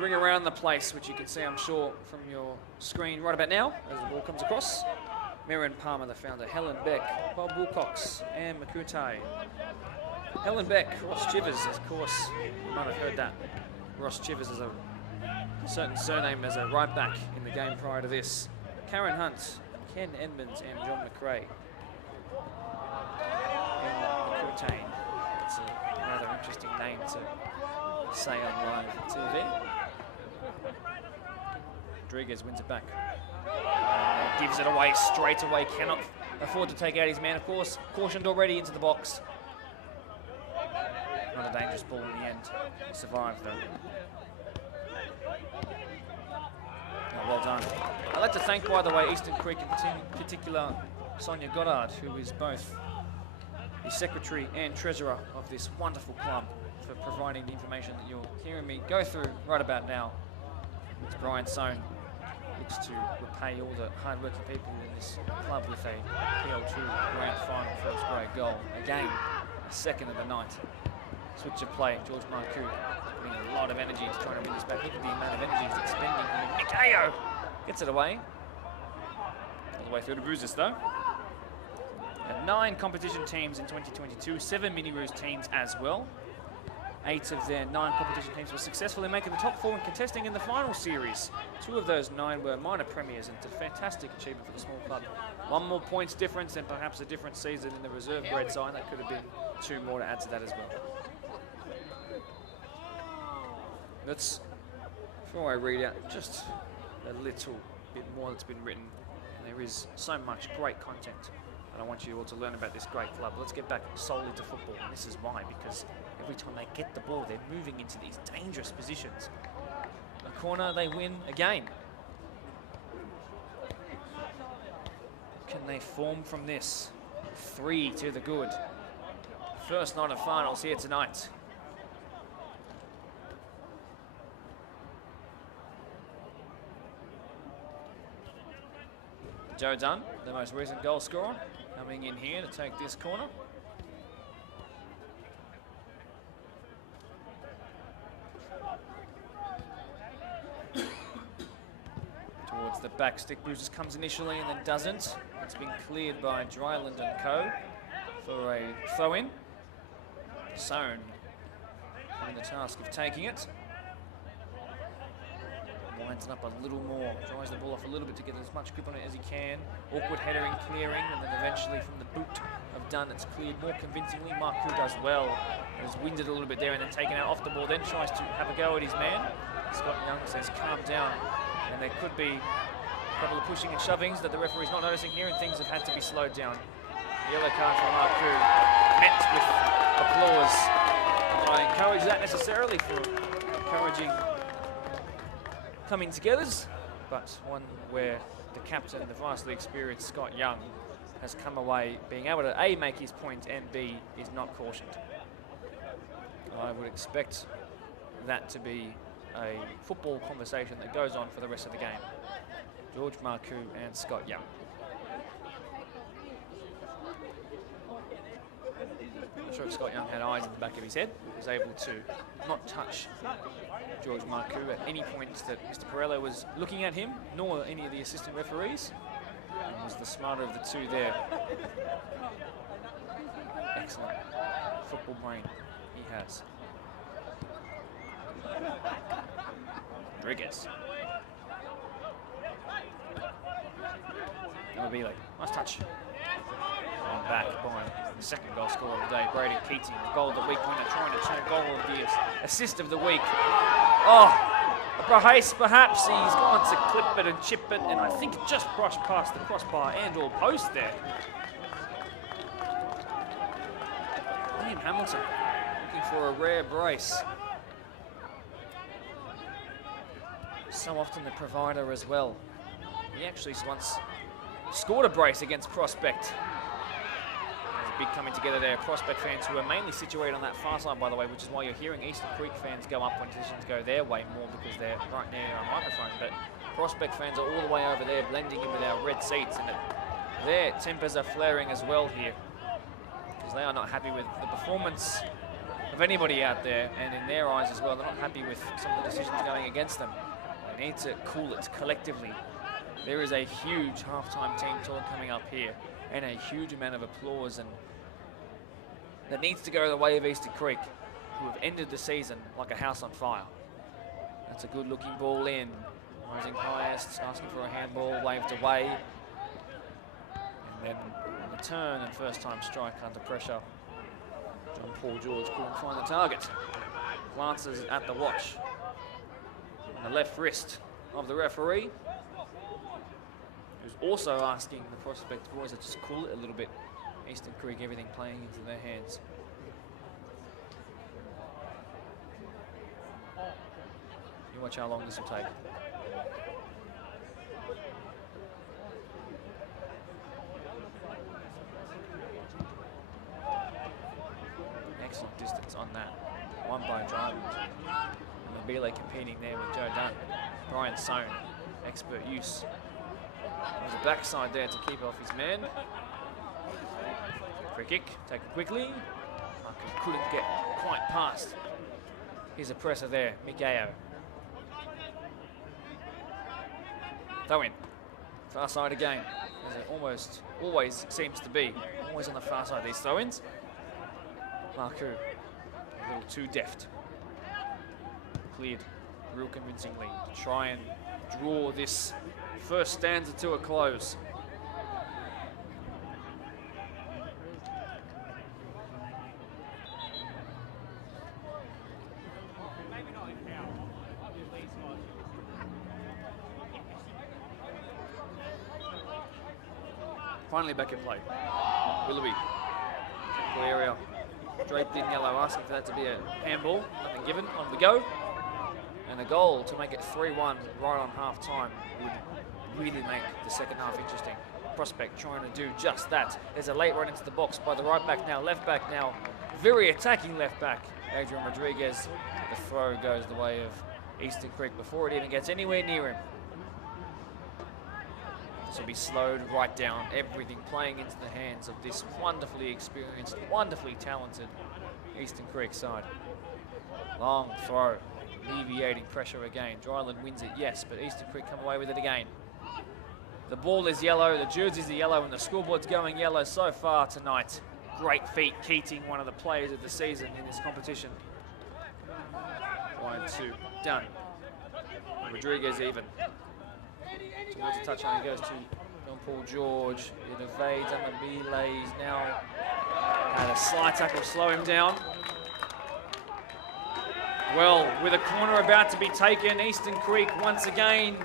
ring around the place, which you can see, I'm sure, from your screen right about now as the ball comes across. Marion Palmer, the founder, Helen Beck, Bob Wilcox, Anne McCoutai. Helen Beck, Ross Chivers, of course, you might have heard that. Ross Chivers is a certain surname as a right back in the game prior to this. Karen Hunt, Ken Edmonds, and John McRae. And McCoutai. It's a rather interesting name to say on live TV. Rodriguez wins it back. Gives it away straight away. Cannot afford to take out his man, of course. Cautioned already into the box. Not a dangerous ball in the end. Survived though. Oh, well done. I'd like to thank, by the way, Eastern Creek in particular, Sonia Goddard, who is both the secretary and treasurer of this wonderful club, for providing the information that you're hearing me go through right about now. It's Brian Sohn looks to repay all the hard-working people in this club with a PL2 Grand Final first grade goal. Again, a second of the night. Switch of play, George Marcoux putting a lot of energy into trying to win this back. Look at the amount of energy he's expending. Nick Ayo gets it away. All the way through to Bruises though. 9 competition teams in 2022, 7 mini-roos teams as well. 8 of their 9 competition teams were successful in making the top 4 and contesting in the final series. 2 of those 9 were minor premiers, and it's a fantastic achievement for the small club. 1 more points difference and perhaps a different season in the reserve grade side. That could have been 2 more to add to that as well. Let's, before I read out just a little bit more that's been written, and there is so much great content. I want you all to learn about this great club. Let's get back solely to football, and this is why, because every time they get the ball, they're moving into these dangerous positions. A corner, they win again. Can they form from this? 3 to the good. First night of finals here tonight. Joe Dunn, the most recent goal scorer, coming in here to take this corner. Towards the back, stick Bruises comes initially and then doesn't. It's been cleared by Dryland and Co. for a throw-in. Sohn having the task of taking it. Winds it up a little more, dries the ball off a little bit to get as much grip on it as he can. Awkward header in clearing, and then eventually from the boot of Dunn, it's cleared more convincingly. Marcoux does well, has winded a little bit there and then taken out off the ball, then tries to have a go at his man. Scott Young says calm down, and there could be a couple of pushing and shovings that the referee's not noticing here, and things have had to be slowed down. Yellow card for Marcoux, met with applause. I encourage that necessarily for encouraging coming togethers, but one where the captain, the vastly experienced Scott Young, has come away being able to A, make his point, and B, is not cautioned. I would expect that to be a football conversation that goes on for the rest of the game. George Marcoux and Scott Young. I'm sure if Scott Young had eyes in the back of his head, he was able to not touch George Marcoux at any point that Mr. Perello was looking at him, nor any of the assistant referees. And was the smarter of the two there. Excellent football brain he has. Rodriguez. Amabile, nice touch. On back by the second goal scorer of the day, Braden Keating, the goal of the week winner, trying to turn goal of the assist of the week. Oh, perhaps he's gone to clip it and chip it, and I think it just brushed past the crossbar and or post there. Liam Hamilton looking for a rare brace. So often the provider as well. He actually once scored a brace against Prospect. There's a big coming together there. Prospect fans who are mainly situated on that far side, by the way, which is why you're hearing Eastern Creek fans go up when decisions go their way more because they're right near our microphone. But Prospect fans are all the way over there, blending in with our red seats, and their tempers are flaring as well here because they are not happy with the performance of anybody out there, and in their eyes as well, they're not happy with some of the decisions going against them. They need to cool it collectively. There is a huge halftime team talk coming up here and a huge amount of applause, and that needs to go the way of Eastern Creek, who have ended the season like a house on fire. That's a good looking ball in. Rising highest, asking for a handball, waved away. And then on the turn and first time strike under pressure, John Paul George couldn't find the target. Glances at the watch on the left wrist of the referee, who's also asking the Prospect boys to just cool it a little bit. Eastern Creek, everything playing into their hands. You watch how long this will take. Excellent distance on that. One by Dryland. And Mabile competing there with Joe Dunn. Brian Sohn, expert use of the backside there to keep off his man. Free kick, taken quickly. Marcus couldn't get quite past his oppressor there, Mikeo. Throw in. Far side again, as it almost always seems to be. Always on the far side, these throw-ins. Marku, a little too deft. Cleared real convincingly to try and draw this first stanza to a close. Finally back in play. Willoughby, technical area, draped in yellow, asking for that to be a handball. Nothing given, on the go. And a goal to make it 3-1 right on half time would really make the second half interesting. Prospect trying to do just that. There's a late run into the box by the right back now, left back now. Very attacking left back, Adrian Rodriguez. The throw goes the way of Eastern Creek before it even gets anywhere near him. This will be slowed right down, everything playing into the hands of this wonderfully experienced, wonderfully talented Eastern Creek side. Long throw, alleviating pressure again. Dryland wins it, yes, but Eastern Creek come away with it again. The ball is yellow, the jerseys are yellow, and the scoreboard's going yellow so far tonight. Great feat, Keating, one of the players of the season in this competition. 1-2, done. Rodriguez even. Towards the touchline, he goes to John Paul George. It evades Amabile. He's now had a slide tackle slow him down. Well, with a corner about to be taken, Eastern Creek once again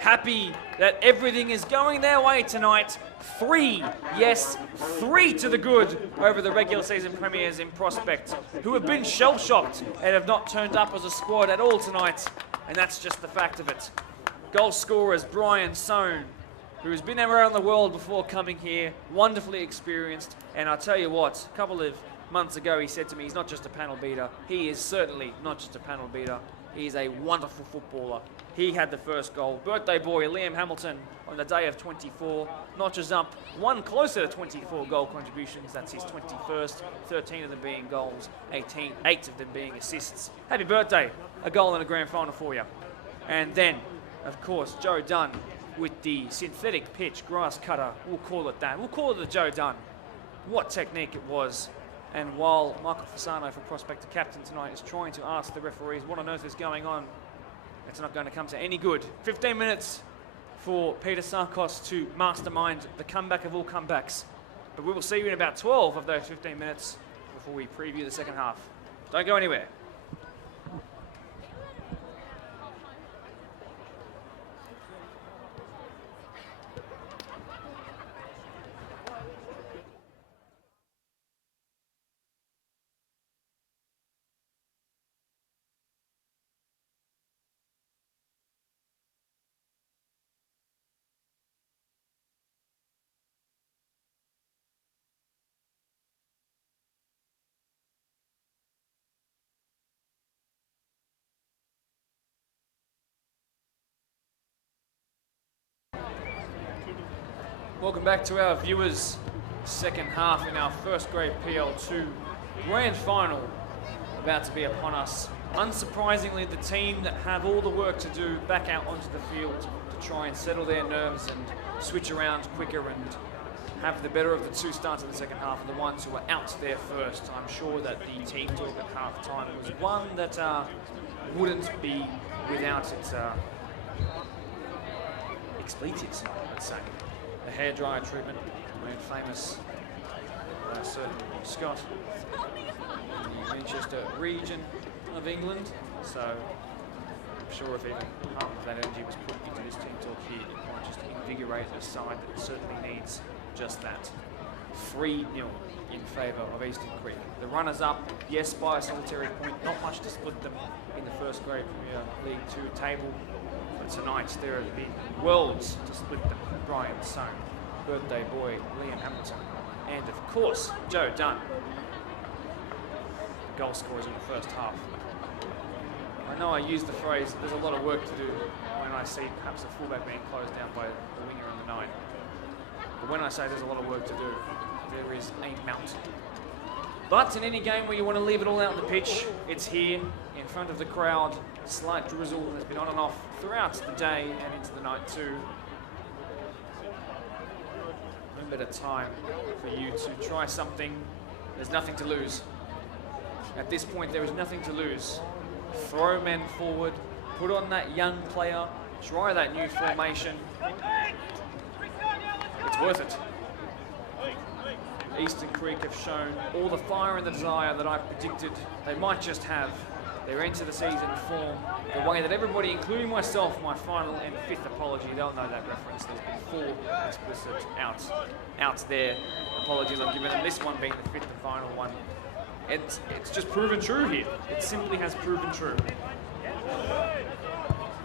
happy that everything is going their way tonight. 3, yes, 3 to the good over the regular season premiers in Prospect, who have been shell-shocked and have not turned up as a squad at all tonight. And that's just the fact of it. Goal scorers Brian Sohn, who has been around the world before coming here, wonderfully experienced. And I'll tell you what, a couple of months ago he said to me, he's not just a panel beater. He is certainly not just a panel beater. He is a wonderful footballer. He had the first goal. Birthday boy Liam Hamilton on the day of 24 notches up one closer to 24 goal contributions. That's his 21st, 13 of them being goals, 8 of them being assists. Happy birthday, a goal in a grand final for you. And then, of course, Joe Dunn with the synthetic pitch grass cutter. We'll call it that. We'll call it the Joe Dunn. What technique it was. And while Michael Fasano for Prospect, the captain tonight, is trying to ask the referees what on earth is going on, it's not going to come to any good. 15 minutes for Peter Sarkos to mastermind the comeback of all comebacks. But we will see you in about 12 of those 15 minutes before we preview the second half. Don't go anywhere. Welcome back to our viewers' second half in our first grade PL2 grand final about to be upon us. Unsurprisingly, the team that have all the work to do back out onto the field to try and settle their nerves and switch around quicker and have the better of the two starts in the second half are the ones who are out there first. I'm sure that the team talk at half time was one that wouldn't be without its expletives, let's say. The hairdryer treatment, made famous by a certain Scott in the Manchester region of England. So I'm sure if even half of that energy was put into this team talk here, it might just invigorate a side that certainly needs just that. 3-0 in favour of Eastern Creek. The runners up, yes, by a solitary point, not much to split them in the first grade Premier League 2 table. But tonight there have been worlds to split them. Brian's son, birthday boy Liam Hamilton, and of course Joe Dunn, goal scorers in the first half. I know I use the phrase there's a lot of work to do when I see perhaps a fullback being closed down by the winger in the 9. But when I say there's a lot of work to do, there is a mountain. But in any game where you want to leave it all out on the pitch, it's here in front of the crowd. Slight drizzle has been on and off throughout the day and into the night too. No better time for you to try something. There's nothing to lose. At this point, there is nothing to lose. Throw men forward, put on that young player, try that new formation. It's worth it. Eastern Creek have shown all the fire and the desire that I predicted they might just have. Their end to the season form, the way that everybody, including myself, my final and 5th apology, they'll know that reference. There's been 4 explicit outs there. Apologies I've given them, this one being the 5th and final one. It's just proven true here. It simply has proven true.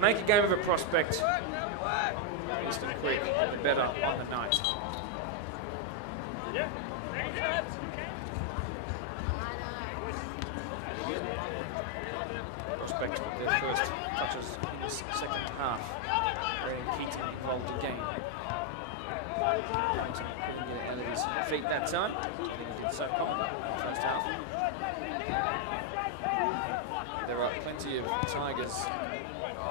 Make a game of a prospect. Eastern Creek better on the night. Prospect with their first touches in the second half. Layton Hinton involved again. Hinton couldn't get it out of his feet that time. I think he did so common in the first half. There are plenty of Tigers.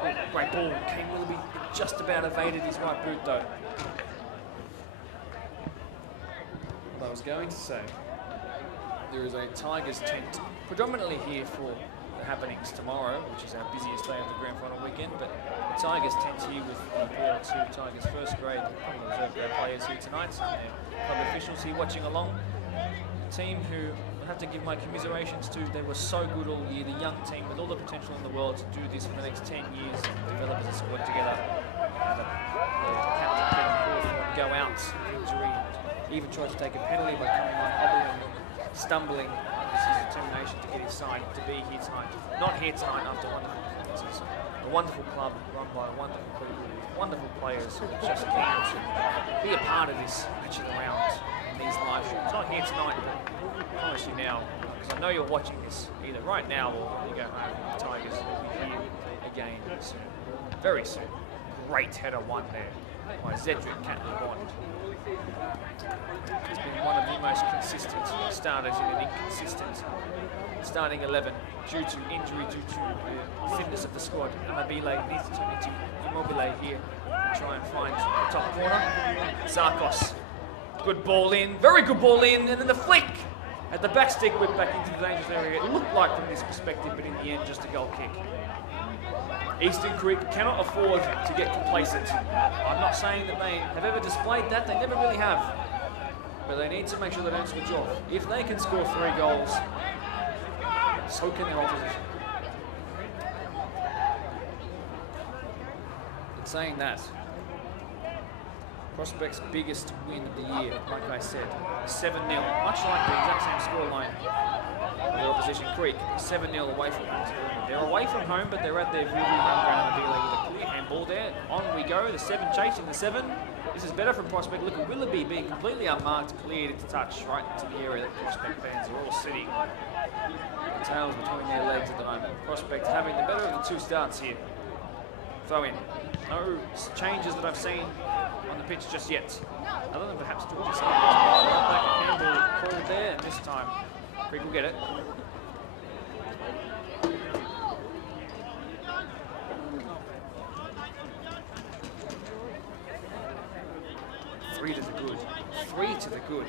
Oh, great ball. Kane Willoughby just about evaded his right boot though. What I was going to say, there is a Tigers tent predominantly here for the happenings tomorrow, which is our busiest day of the grand final weekend, but the Tigers tent here with the PL2 Tigers first grade, reserve grade players here tonight, some of their club officials here watching along. A team who I have to give my commiserations to. They were so good all year, the young team with all the potential in the world to do this for the next 10 years, develop as a squad together. And the captain Kevin Crawford go out injury, even tried to take a penalty by coming on hobbling, stumbling. This is determination to get his side to be here tonight. Not here tonight after wonderful performances. A wonderful club run by wonderful people, wonderful players who are just keen to be a part of this matching around in these live shows. Not here tonight, but I promise you now, because I know you're watching this either right now or when you go home. The Tigers will be here again soon. Very soon. Great header one there by Zedric Catley-Bond. He's been one of the most consistent starters in an inconsistent starting 11 due to injury, due to the fitness of the squad. Amabile needs to turn into Immobile here and try and find the top corner. Sarkos, good ball in, very good ball in, and then the flick at the back stick whip back into the dangerous area. It looked like from this perspective, but in the end, just a goal kick. Eastern Creek cannot afford to get complacent. I'm not saying that they have ever displayed that, they never really have. But they need to make sure they don't switch off. If they can score 3 goals, so can their opposition. But saying that, Prospect's biggest win of the year, like I said, 7-0, much like the exact same scoreline of their opposition, Creek, 7-0 away from home. They're away from home, but they're at their Voodoo home ground with a clear handball there. On we go, the 7 chasing the 7. This is better from Prospect. Look at Willoughby being completely unmarked, cleared into touch, right into the area that Prospect fans are all sitting. The tails between their legs at the moment. Prospect having the better of the 2 starts here. Throw in. No changes that I've seen on the pitch just yet. Other than perhaps Georgia Sarkos. Back handle called there, and this time Creek will get it. Three to the good. 3 to the good.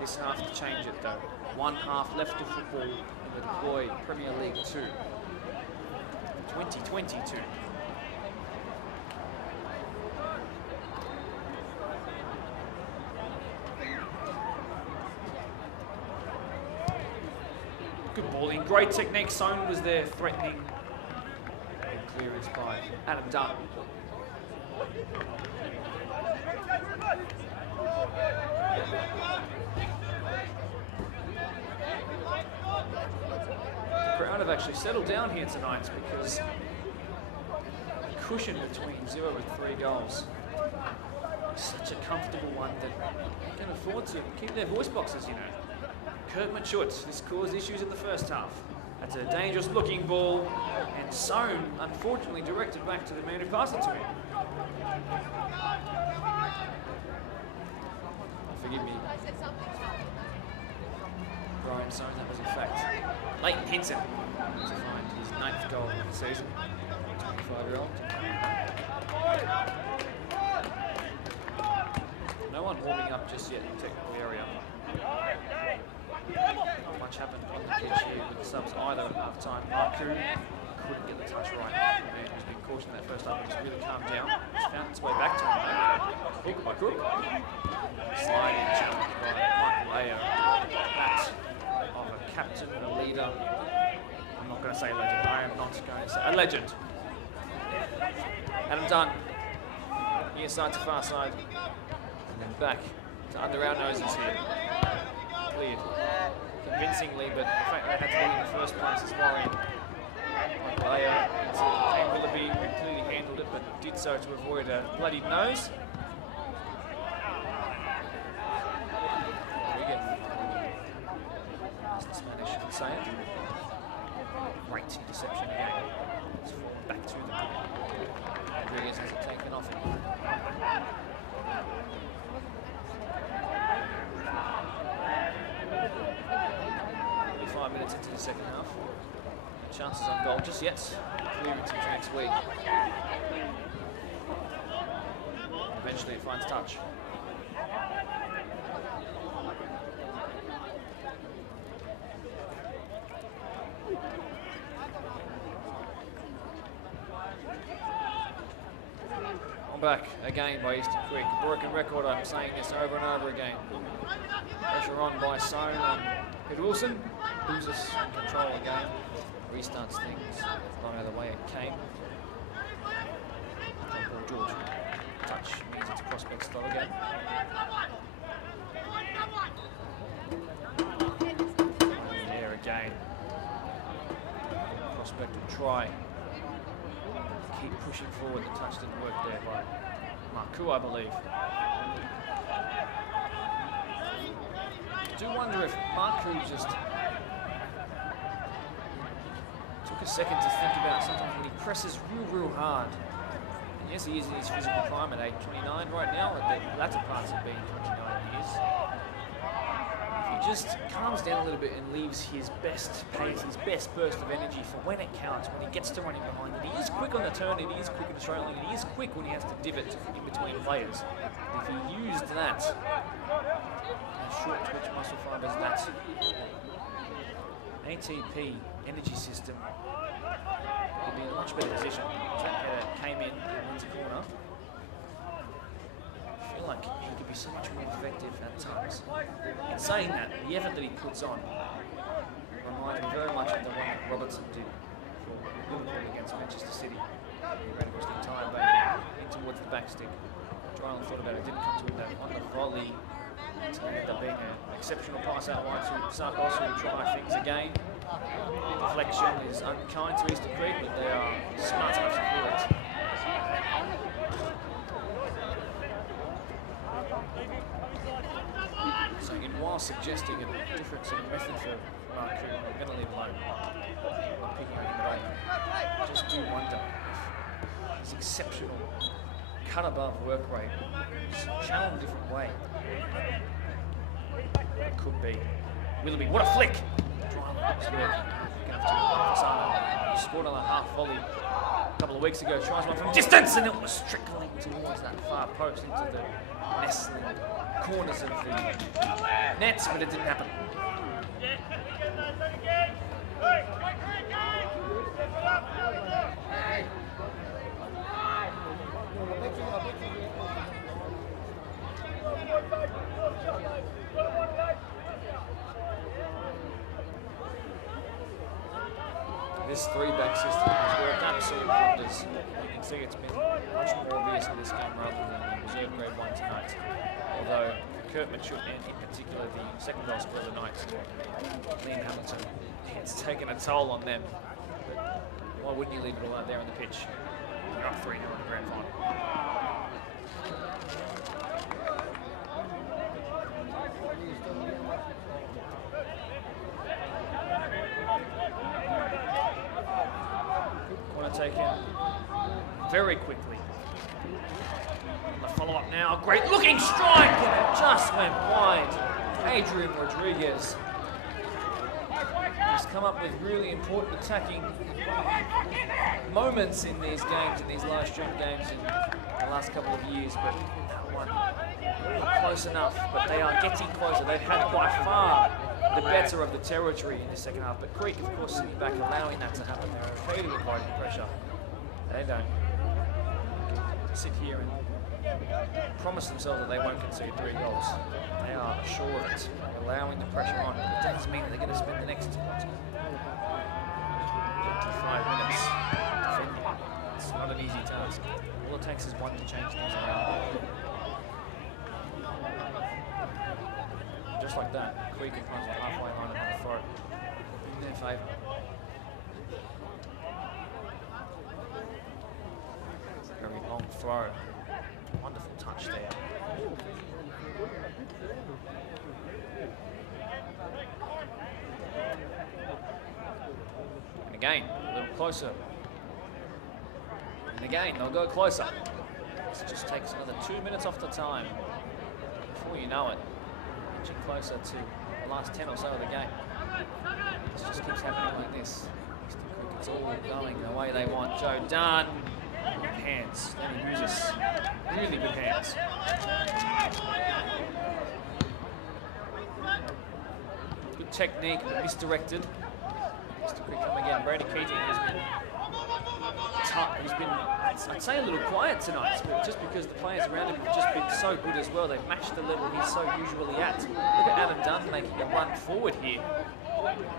This half to change it though. 1 half left of football in the deployed Premier League 2. 2022. Good balling, great technique. Sohn was there threatening. Good clearance by Adam Dunn. The crowd have actually settled down here tonight because the cushion between 0 and 3 goals is such a comfortable one that they can afford to keep their voice boxes, you know. Kurt Matschut, this caused issues in the first half. That's a dangerous looking ball, and Sohn unfortunately directed back to the man who passed it to him. Forgive me, Brian Sohn, that was in fact Layton Hinton to find his 9th goal of the season, 25-year-old. No one warming up just yet in the technical area. Not much happened on the pitch here with the subs either at half-time. Marku couldn't get the touch right. The man who's been cautioned that first half, he's really calmed down. He's found its way back to him. Hook by Cook. Sliding challenge by Michael Ayer. That of a captain and a leader. I'm not going to say legend. I am not going to say a legend. Adam Dunn. Near side to far side. And then back to under our noses here. Cleared convincingly, but the fact they had to do it in the first place is worrying. Michael Ayer, Kane Willoughby clearly handled it, but did so to avoid a bloodied nose. As the Spanish can say it. Great interception again. It's fallen back to them. Rodriguez has it taken off him. 5 minutes into the second half. No chances on goal just yet. Clearance into next week. Eventually it finds touch. I'm back again by Eastern Creek. Broken record, I'm saying this over and over again. Pressure on by Sohn on Peter Wilson. Loses control again. Restarts things not the way it came. George. Touch means it's Prospect's throw again. There again. Prospect will try. Keep pushing forward. The touch didn't work there by Marku, I believe. I do wonder if Marku just took a second to think about sometimes when he presses real hard. And yes, he is in his physical prime at age 29 right now, at the latter parts of being 29 years. If he just calms down a little bit and leaves his best pace, his best burst of energy for when it counts, when he gets to running behind it. He is quick on the turn, he is quick in the straight line, and he is quick when he has to divot in between players. If he used that, short twitch muscle fibers, that ATP energy system would be in a much better position. That header came in and went to corner. I feel like he could be so much more effective at times. In saying that, the effort that he puts on reminds me very much of the one that Robertson did for Liverpool against Manchester City. He ran across the entire back in towards the back stick. Dryland thought about it, didn't come to him that on the volley. It ended up being an exceptional pass out wide to Sarkos, who will try things again. The deflection is unkind to Eastern Creek, but they are smart enough to clear it. So again, while suggesting a different sort of method for Marku, I'm going to leave alone. I'm picking on him, but I just do wonder if his exceptional cut above work rate. Channel a different way. It could be. Willoughby, what a flick! Scored on a half volley a couple of weeks ago. Tries one from distance, and it was trickling towards that far post into the nestling corners of the nets, but it didn't happen. This three-back system has worked absolute wonders. You can see it's been much more obvious in this game rather than the reserve grade one tonight. Although Kurt Mitchell and in particular the second goal scorer of the night, Liam Hamilton, it's taken a toll on them. But why wouldn't you leave it all out there on the pitch? You're up 3-0 in the grand final. Taken very quickly. The follow-up now, great looking strike, and it just went wide. Adrian Rodriguez has come up with really important attacking moments in these games, in these live stream games in the last couple of years, but that one not close enough, but they are getting closer. They've had by far the better of the territory in the second half, but Creek, of course, sitting back, allowing that to happen. They're okay to apply pressure. They don't sit here and promise themselves that they won't concede 3 goals. They are sure of it, allowing the pressure on. It doesn't mean that they're going to spend the next 55 minutes defending. It's not an easy task. All it takes is one to change things around. Just like that, Creek in front of the halfway line and on the throw in their favour. Very long throw. Wonderful touch there. And again, a little closer. And again, they'll go closer. This just takes another 2 minutes off the time. Before you know it, inching closer to the last 10 or so of the game. This just keeps happening like this. It's all going the way they want. Joe Dunn. Good hands. Danny Hughes, really good hands. Good technique, but misdirected. Mr. Creek come again. Brady Keating has been tough. He's been, I'd say, a little quiet tonight, just because the players around him have just been so good as well. They've matched the level he's so usually at. Look at Adam Dunn making a run forward here.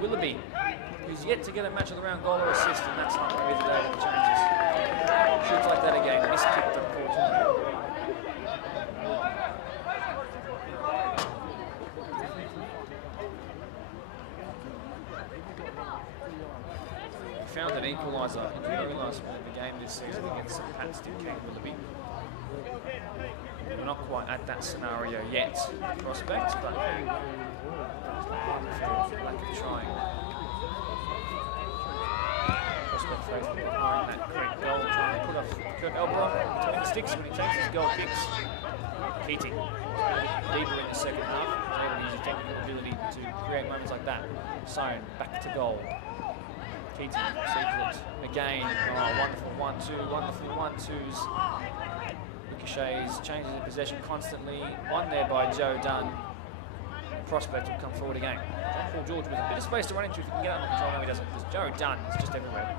Willoughby, who's yet to get a match of the round goal or assist, and that's not going to be the day that it changes. Shoots like that again, miskicked unfortunately. He found an equaliser in the very last minute of the game this season against St Pat's did King Willoughby. We're not quite at that scenario yet, prospects, but lack of trying. Prospect faithful behind that Creek goal, trying to put off Kurt Elborough between the sticks when he takes his goal kicks. Keating, deeper in the second half, able to use his technical ability to create moments like that. Sown, back to goal. Keating receives it again. Oh, wonderful 1-2, wonderful 1-2s. Ricochets, changes in possession constantly. One there by Joe Dunn. Prospect will come forward again. Paul George with a bit of space to run into if he can get under control. No, he doesn't, because Joe Dunn is just everywhere.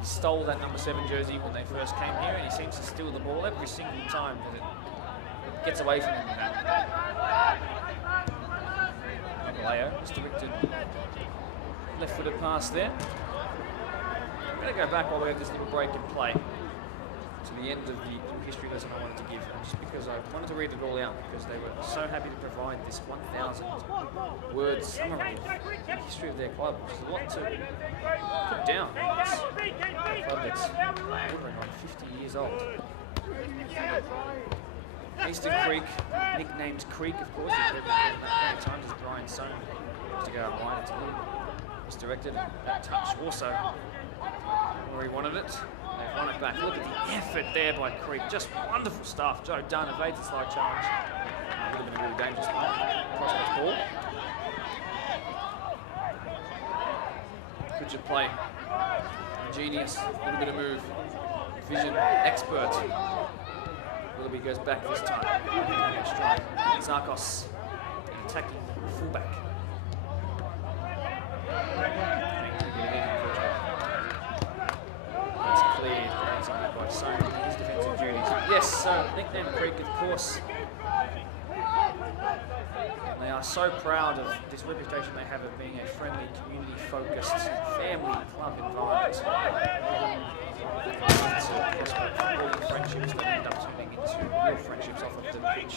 He stole that number 7 jersey when they first came here, and he seems to steal the ball every single time because it gets away from him now. Leo, misdirected left-footed pass there. I'm going to go back while we have this little break in play to the end of the history lesson I wanted to give, and just because I wanted to read it all out, because they were so happy to provide this 1,000-word summary of the history of their club, which is a lot to put down. It's a club that's bordering on 50 years old. Eastern Creek, nicknamed Creek, of course, you've heard that many times as Brian Sohn to go up wide. It's a little misdirected. That touch also where he wanted it. They've Run it back. Look at the effort there by Creek. Just wonderful stuff. Joe Dunn evades the slide challenge. Would have been a really dangerous prospect ball. Good job play. Genius. A little bit of move. Vision. Expert. Willoughby goes back this time. Strike. Sarkos. Attacking fullback. That's cleared. That's on that by Soane. His defensive duties. Yes, nickname Creek, of course. They are so proud of this reputation they have of being a friendly, community-focused, family club environment. All the friendships that end up turning into real friendships off of the pitch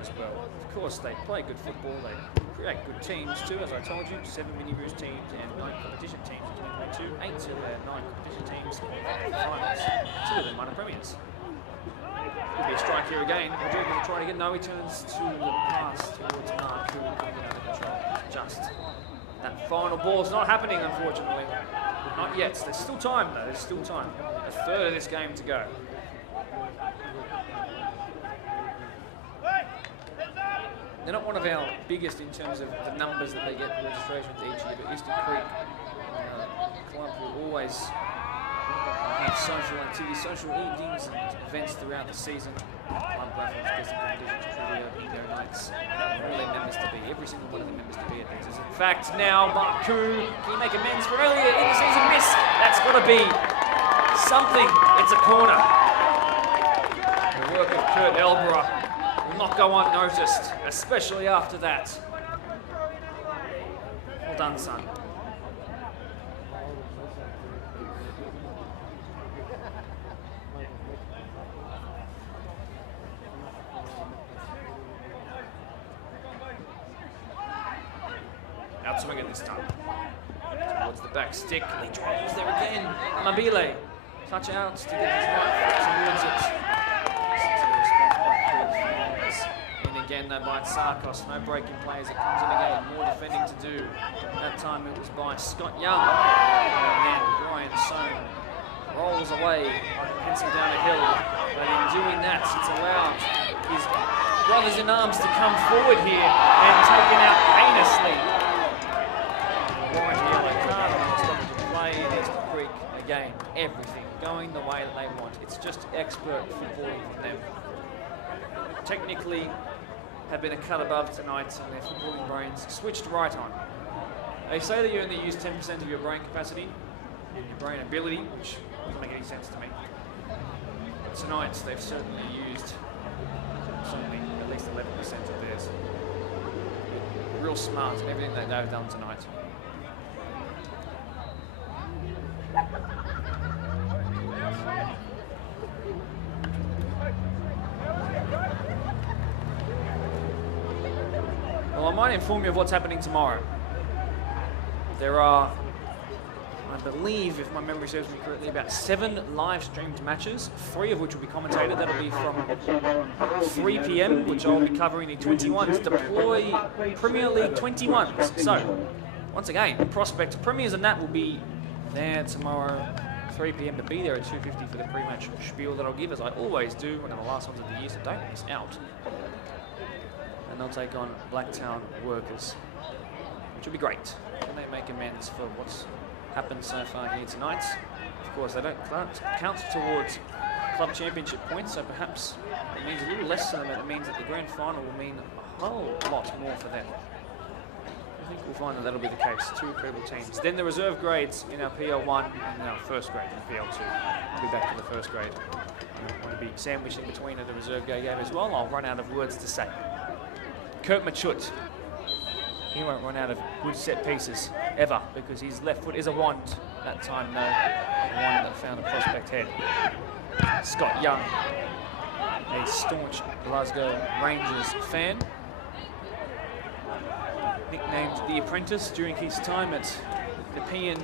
as well. Of course, they play good football. They create good teams too, as I told you. 7 mini-boost teams and 9 competition teams in 2022. 8 of their 9 competition teams finals. 2 of them minor premiers. Could be a strike here again. Rodriguez will try again. No, he turns to the pass towards Mark, who will get under control. Just that final ball's not happening, unfortunately. Not yet. There's still time, though. There's still time. A third of this game to go. They're not one of our biggest in terms of the numbers that they get for registrations each year, but Eastern Creek club will always have social activities, social evenings and events throughout the season. Club raffles, guessing competitions, trivia, bingo nights. All their members to be, every single one of the members to be at these. In fact, now Marku, can you make amends for earlier in the season miss? That's got to be something. It's a corner. The work of Kurt Elborough will not go unnoticed, especially after that. Well done, son. Outswing it this time. Towards the back stick. He tries there again. Mabile. Touch out to get his right foot towards it. In again though by Sarkos. No breaking plays. It comes in again. More defending to do. That time it was by Scott Young. And then Brian Soane rolls away like a pencil down a hill. But in doing that, it's allowed his brothers in arms to come forward here and taken out heinously. Orange and yellow card, stoppage of play, there's the Creek again. Everything going the way that they want. It's just expert footballing from them. Technically, have been a cut above tonight, and their footballing brains switched right on. They say that you only use 10% of your brain capacity, your brain ability, which doesn't make any sense to me. But tonight, they've certainly used at least 11% of theirs. Real smart in everything that they've done tonight. Well, I might inform you of what's happening tomorrow. There are, I believe, if my memory serves me correctly, about 7 live streamed matches, 3 of which will be commentated. That'll be from 3 p.m, which I'll be covering the 21s. Deploy Premier League 21s. So, once again, prospect premiers and that will be there tomorrow, 3 p.m, to be there at 2:50 for the pre-match spiel that I'll give, as I always do when I'm the last ones of the year, so don't miss out. And they'll take on Blacktown Workers, which will be great. And they make amends for what's happened so far here tonight. Of course, they don't count towards club championship points, so perhaps it means a little less to them, and it means that the grand final will mean a whole lot more for them. I think we'll find that that'll be the case. 2 incredible teams. Then the reserve grades in our PL1 and our first grade in PL2. We'll be back to the first grade. I want to be sandwiched in between at the reserve grade game as well. I'll run out of words to say. Kurt Machut. He won't run out of good set pieces ever, because his left foot is a wand. That time, no, the one that found a prospect head. Scott Young, a staunch Glasgow Rangers fan, nicknamed The Apprentice during his time at the European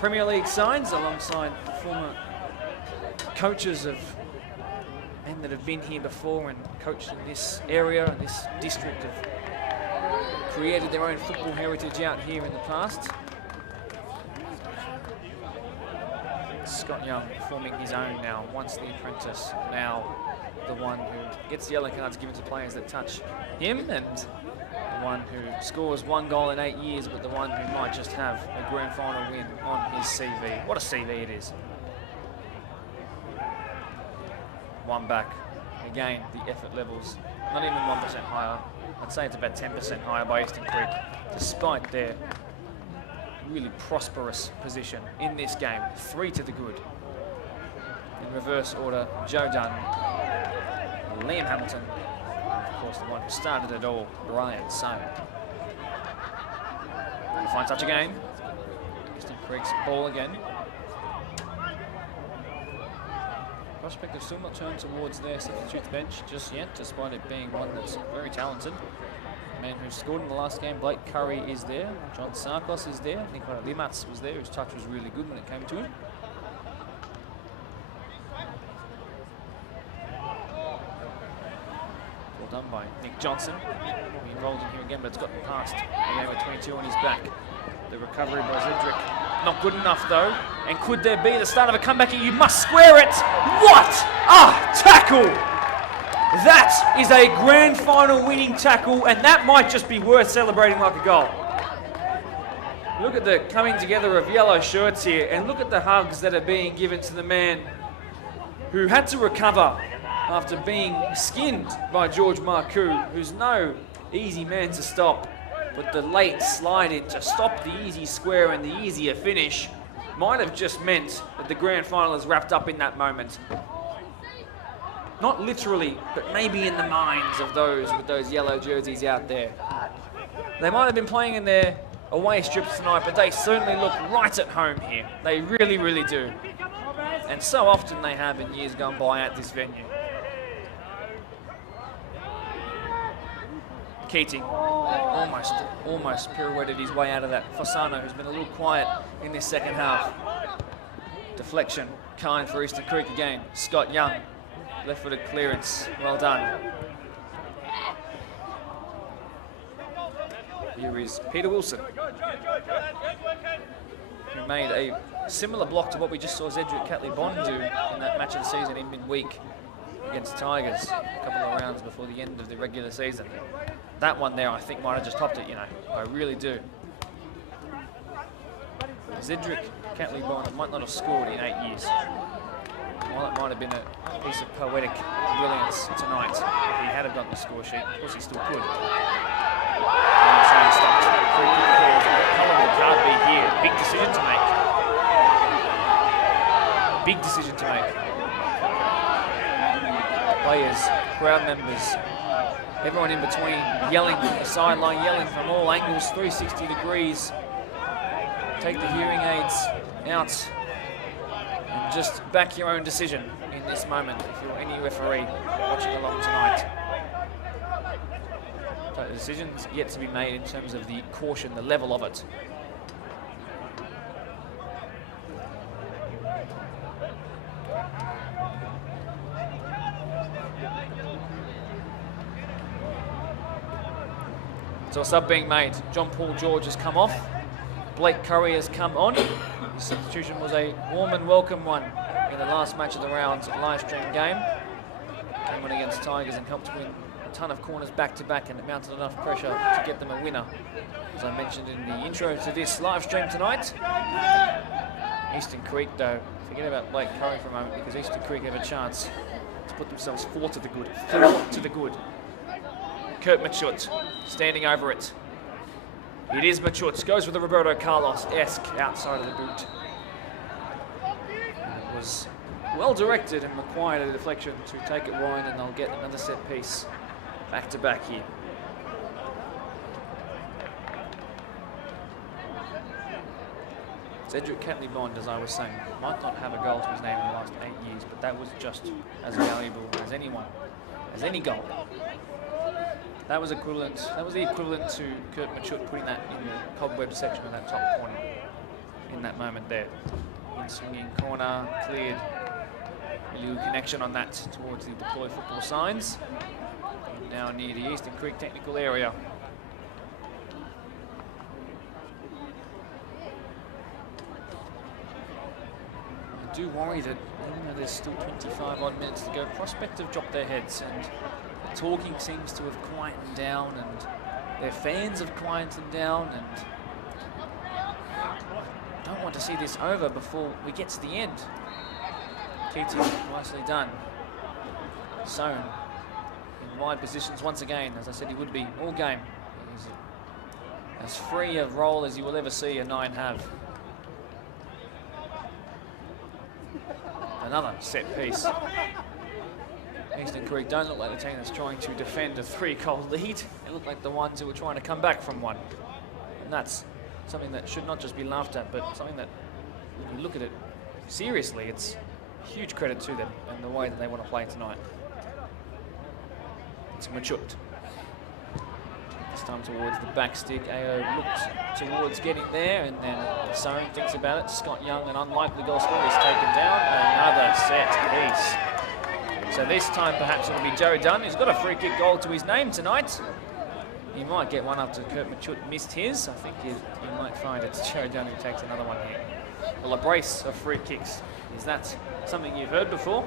Premier League sides, alongside former coaches of men that have been here before and coached in this area and this district, have created their own football heritage out here in the past. Scott Young forming his own now, once the apprentice, now the one who gets the yellow cards given to players that touch him, and the one who scores 1 goal in 8 years, but the one who might just have a grand final win on his CV. What a CV it is. One back. Again, the effort levels not even 1% higher. I'd say it's about 10% higher by Eastern Creek, despite their really prosperous position in this game. 3 to the good. In reverse order, Joe Dunn, Liam Hamilton, and of course the one who started it all, Brian Simon. Fine touch again. Eastern Creek's ball again. Prospect have still not turned towards their substitute bench just yet, despite it being one that's very talented. The man who scored in the last game, Blake Curry, is there. John Sarkos is there. Nikola Limats was there, whose touch was really good when it came to him. Well done by Nick Johnson. He involved in here again, but it's gotten past the game with 22 on his back. The recovery by Zedrick. Not good enough though. And could there be the start of a comeback here? You must square it. What a tackle! That is a grand final winning tackle, and that might just be worth celebrating like a goal. Look at the coming together of yellow shirts here, and look at the hugs that are being given to the man who had to recover after being skinned by George Marcoux, who's no easy man to stop. But the late slide in to stop the easy square and the easier finish might have just meant that the grand final is wrapped up in that moment. Not literally, but maybe in the minds of those with those yellow jerseys out there. They might have been playing in their away strips tonight, but they certainly look right at home here. They really, really do. And so often they have in years gone by at this venue. Keating almost pirouetted his way out of that. Fossano, who's been a little quiet in this second half. Deflection, kind for Eastern Creek again. Scott Young, left-footed clearance, well done. Here is Peter Wilson, who made a similar block to what we just saw Zedrick Catley-Bond do in that match of the season in midweek against Tigers a couple of rounds before the end of the regular season. That one there, I think, might have just topped it, you know. I really do. Zedrick Catley-Bond might not have scored in 8 years. While it might have been a piece of poetic brilliance tonight, if he had have gotten the score sheet, of course he still could. Free kick calls. What colour will the card be here? Big decision to make. Big decision to make. Players, crowd members, everyone in between, yelling from the sideline, yelling from all angles, 360 degrees. Take the hearing aids out and just back your own decision in this moment if you're any referee watching along tonight. So the decision's yet to be made in terms of the caution, the level of it. So a sub being made. John Paul George has come off. Blake Curry has come on. His substitution was a warm and welcome one in the last match of the round live stream game. Came on against Tigers and helped win a ton of corners back to back, and it mounted enough pressure to get them a winner. As I mentioned in the intro to this live stream tonight. Eastern Creek though, forget about Blake Curry for a moment, because Eastern Creek have a chance to put themselves 4 to the good. 4 to the good. Kurt Machut standing over it. It is Machut, goes with the Roberto Carlos-esque outside of the boot. And it was well directed and required a deflection to take it wide, and they'll get another set piece back to back here. Cedric Catley-Bond, as I was saying, might not have a goal to his name in the last 8 years, but that was just as valuable as anyone, as any goal. That was equivalent. That was the equivalent to Kurt Machut putting that in the cobweb section of that top corner in that moment there. In swinging corner, cleared. Really good connection on that towards the deploy football signs. Now near the Eastern Creek technical area. do worry that even though there's still 25 odd minutes to go, Prospect have dropped their heads and the talking seems to have quietened down and their fans have quietened down, and don't want to see this over before we get to the end. Keating, nicely done. Sown in wide positions once again, as I said he would be all game. He's as free a role as you will ever see a 9 have. Another set piece. Eastern Creek don't look like the team that's trying to defend a 3-goal lead. They look like the ones who are trying to come back from one. And that's something that should not just be laughed at, but something that, when you look at it seriously, it's huge credit to them and the way that they want to play tonight. It's Machut. This time towards the back stick. AO looked towards getting there, and then Soren thinks about it. Scott Young, an unlikely goal scorer, is taken down. Another set piece. So this time perhaps it'll be Joe Dunn, who's got a free kick goal to his name tonight. He might get one after Kurt Machut missed his. I think you might find it's Joe Dunn who takes another one here. Well, a brace of free kicks. Is that something you've heard before?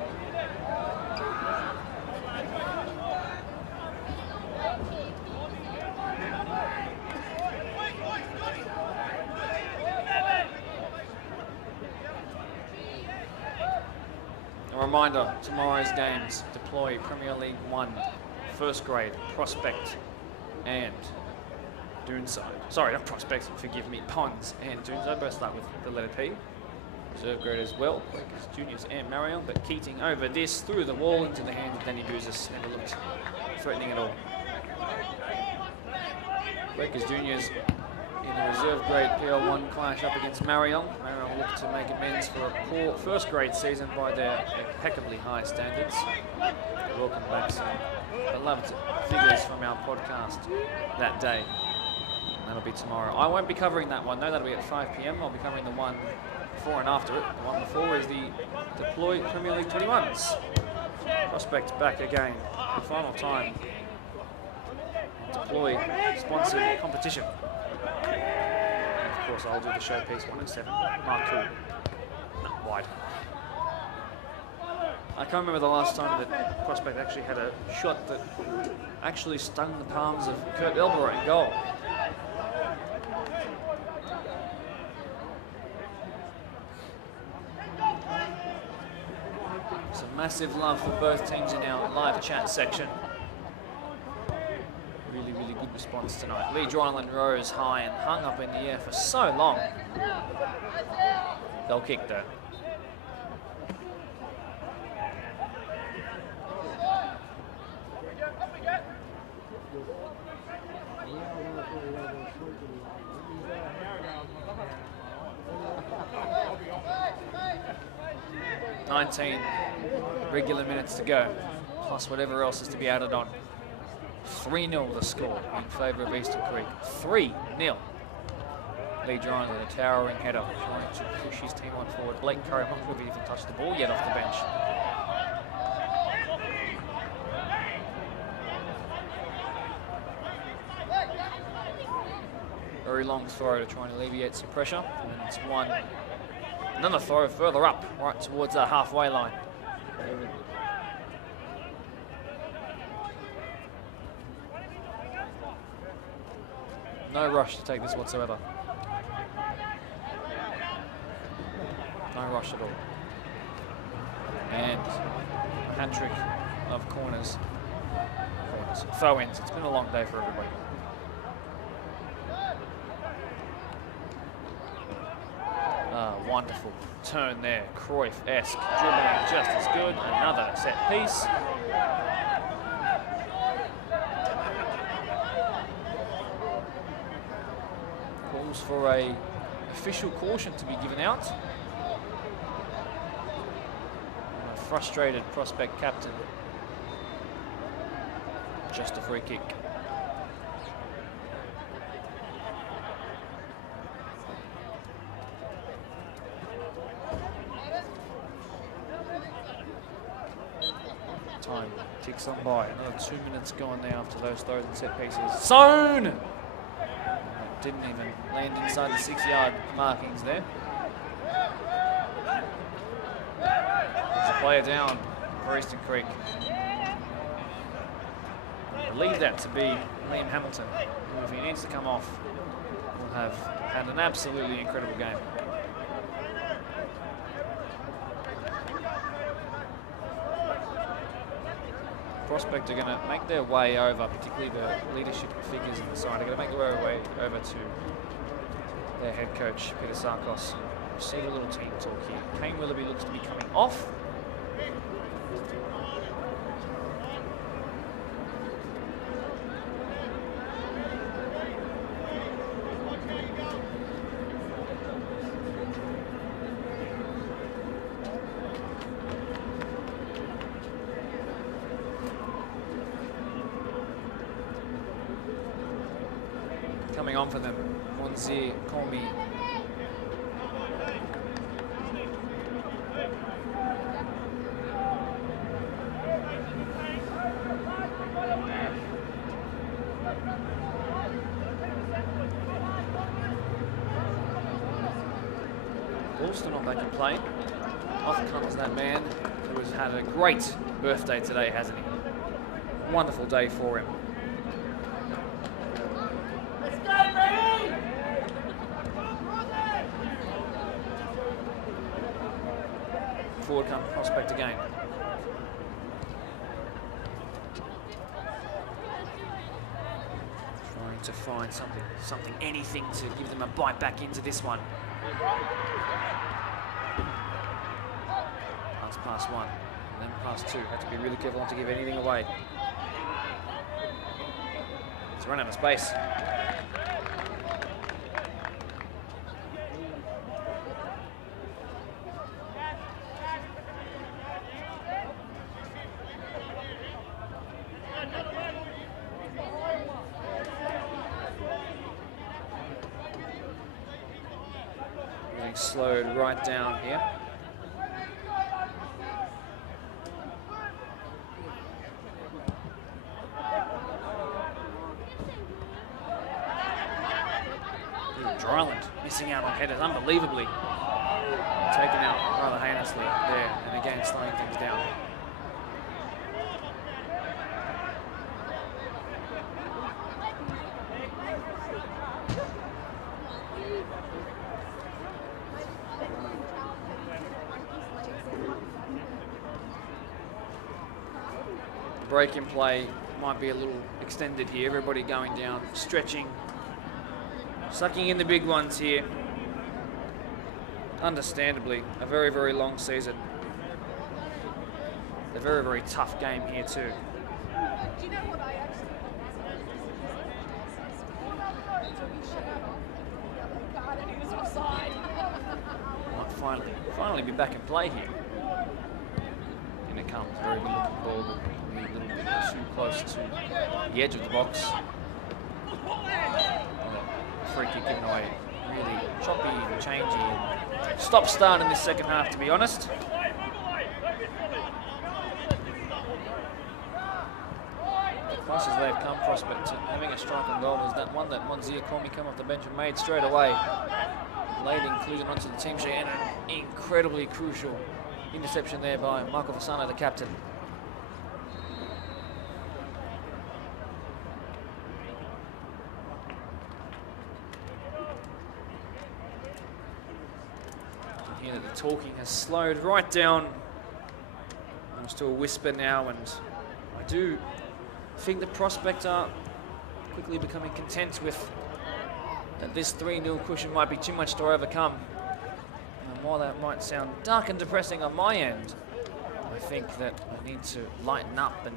A reminder, tomorrow's games deploy Premier League 1, first grade, Prospect and Doonside. Sorry, not Prospect, forgive me, Ponds and Doonside, both start with the letter P. Reserve grade as well, Quakers Juniors and Marion, but Keating over this, through the wall into the hand of Danny Bouzas, never looked threatening at all. Quakers Juniors in the reserve grade PL1 clash up against Marion. Marion looked to make amends for a poor first grade season by their impeccably high standards. Welcome back some beloved figures from our podcast that day. And that'll be tomorrow. I won't be covering that one, no, that'll be at 5 PM. I'll be covering the one before and after it. The one before is the Deploy Premier League 21s. Prospect back again, the final time. Deploy sponsored competition. And of course, I'll do the showpiece 107. Marcoux. No, wide. I can't remember the last time that Prospect actually had a shot that actually stung the palms of Kurt Elborough in goal. Some massive love for both teams in our live chat section. Really, really good response tonight. Lee Dryland rose high and hung up in the air for so long. They'll kick though. $19 regular minutes to go, plus whatever else is to be added on. 3-0 the score in favour of Eastern Creek. 3-0. Lee Dryland with a towering header, trying to push his team on forward. Blake Curry, I'm not sure if he even touched the ball yet off the bench. Very long throw to try and alleviate some pressure, and it's one. Another throw further up, right towards that halfway line. No rush to take this whatsoever. No rush at all. And a hat-trick of corners. Throw-ins. It's been a long day for everybody. Wonderful turn there. Cruyff-esque dribbling just as good. Another set piece. Calls for a official caution to be given out. A frustrated Prospect captain. Just a free kick. Time ticks on by. Another 2 minutes gone now after those throws and set pieces. Sown! Didn't even land inside the 6-yard markings there. player down for Eastern Creek. I believe that to be Liam Hamilton, who, if he needs to come off, will have had an absolutely incredible game. Prospect are going to make their way over, particularly the leadership figures in the side, are going to make their way over to their head coach, Peter Sarkos, and receive a little team talk here. Kane Willoughby looks to be coming off. Coming on for them, Monzier, Comey. Ball's still not back in play. Off comes that man who has had a great birthday today, hasn't he? Wonderful day for him. Forward come Prospect again. Trying to find something, anything to give them a bite back into this one. That's pass one, and then pass two. Have to be really careful not to give anything away. It's run out of space. Slowed right down here. Dryland missing out on headers unbelievably. Taken out rather heinously there, and again slowing things down. Break in play might be a little extended here. Everybody going down, stretching, sucking in the big ones here. Understandably, a very, very long season. A very, very tough game here too. Might finally be back in play here. In it comes, very good looking ball. A little bit too close to the edge of the box. Free kick given away. Really choppy and changey. And stop start in this second half, to be honest. Close as they've come, Prospect, to having a strike on goal is that one that Monzier Comey come off the bench and made straight away. Late inclusion onto the team sheet and an incredibly crucial interception there by Michael Fasano, the captain. Here that the talking has slowed right down almost to a whisper now, and I do think the Prospect are quickly becoming content with that this 3-0 cushion might be too much to overcome. And while that might sound dark and depressing on my end, I think that I need to lighten up and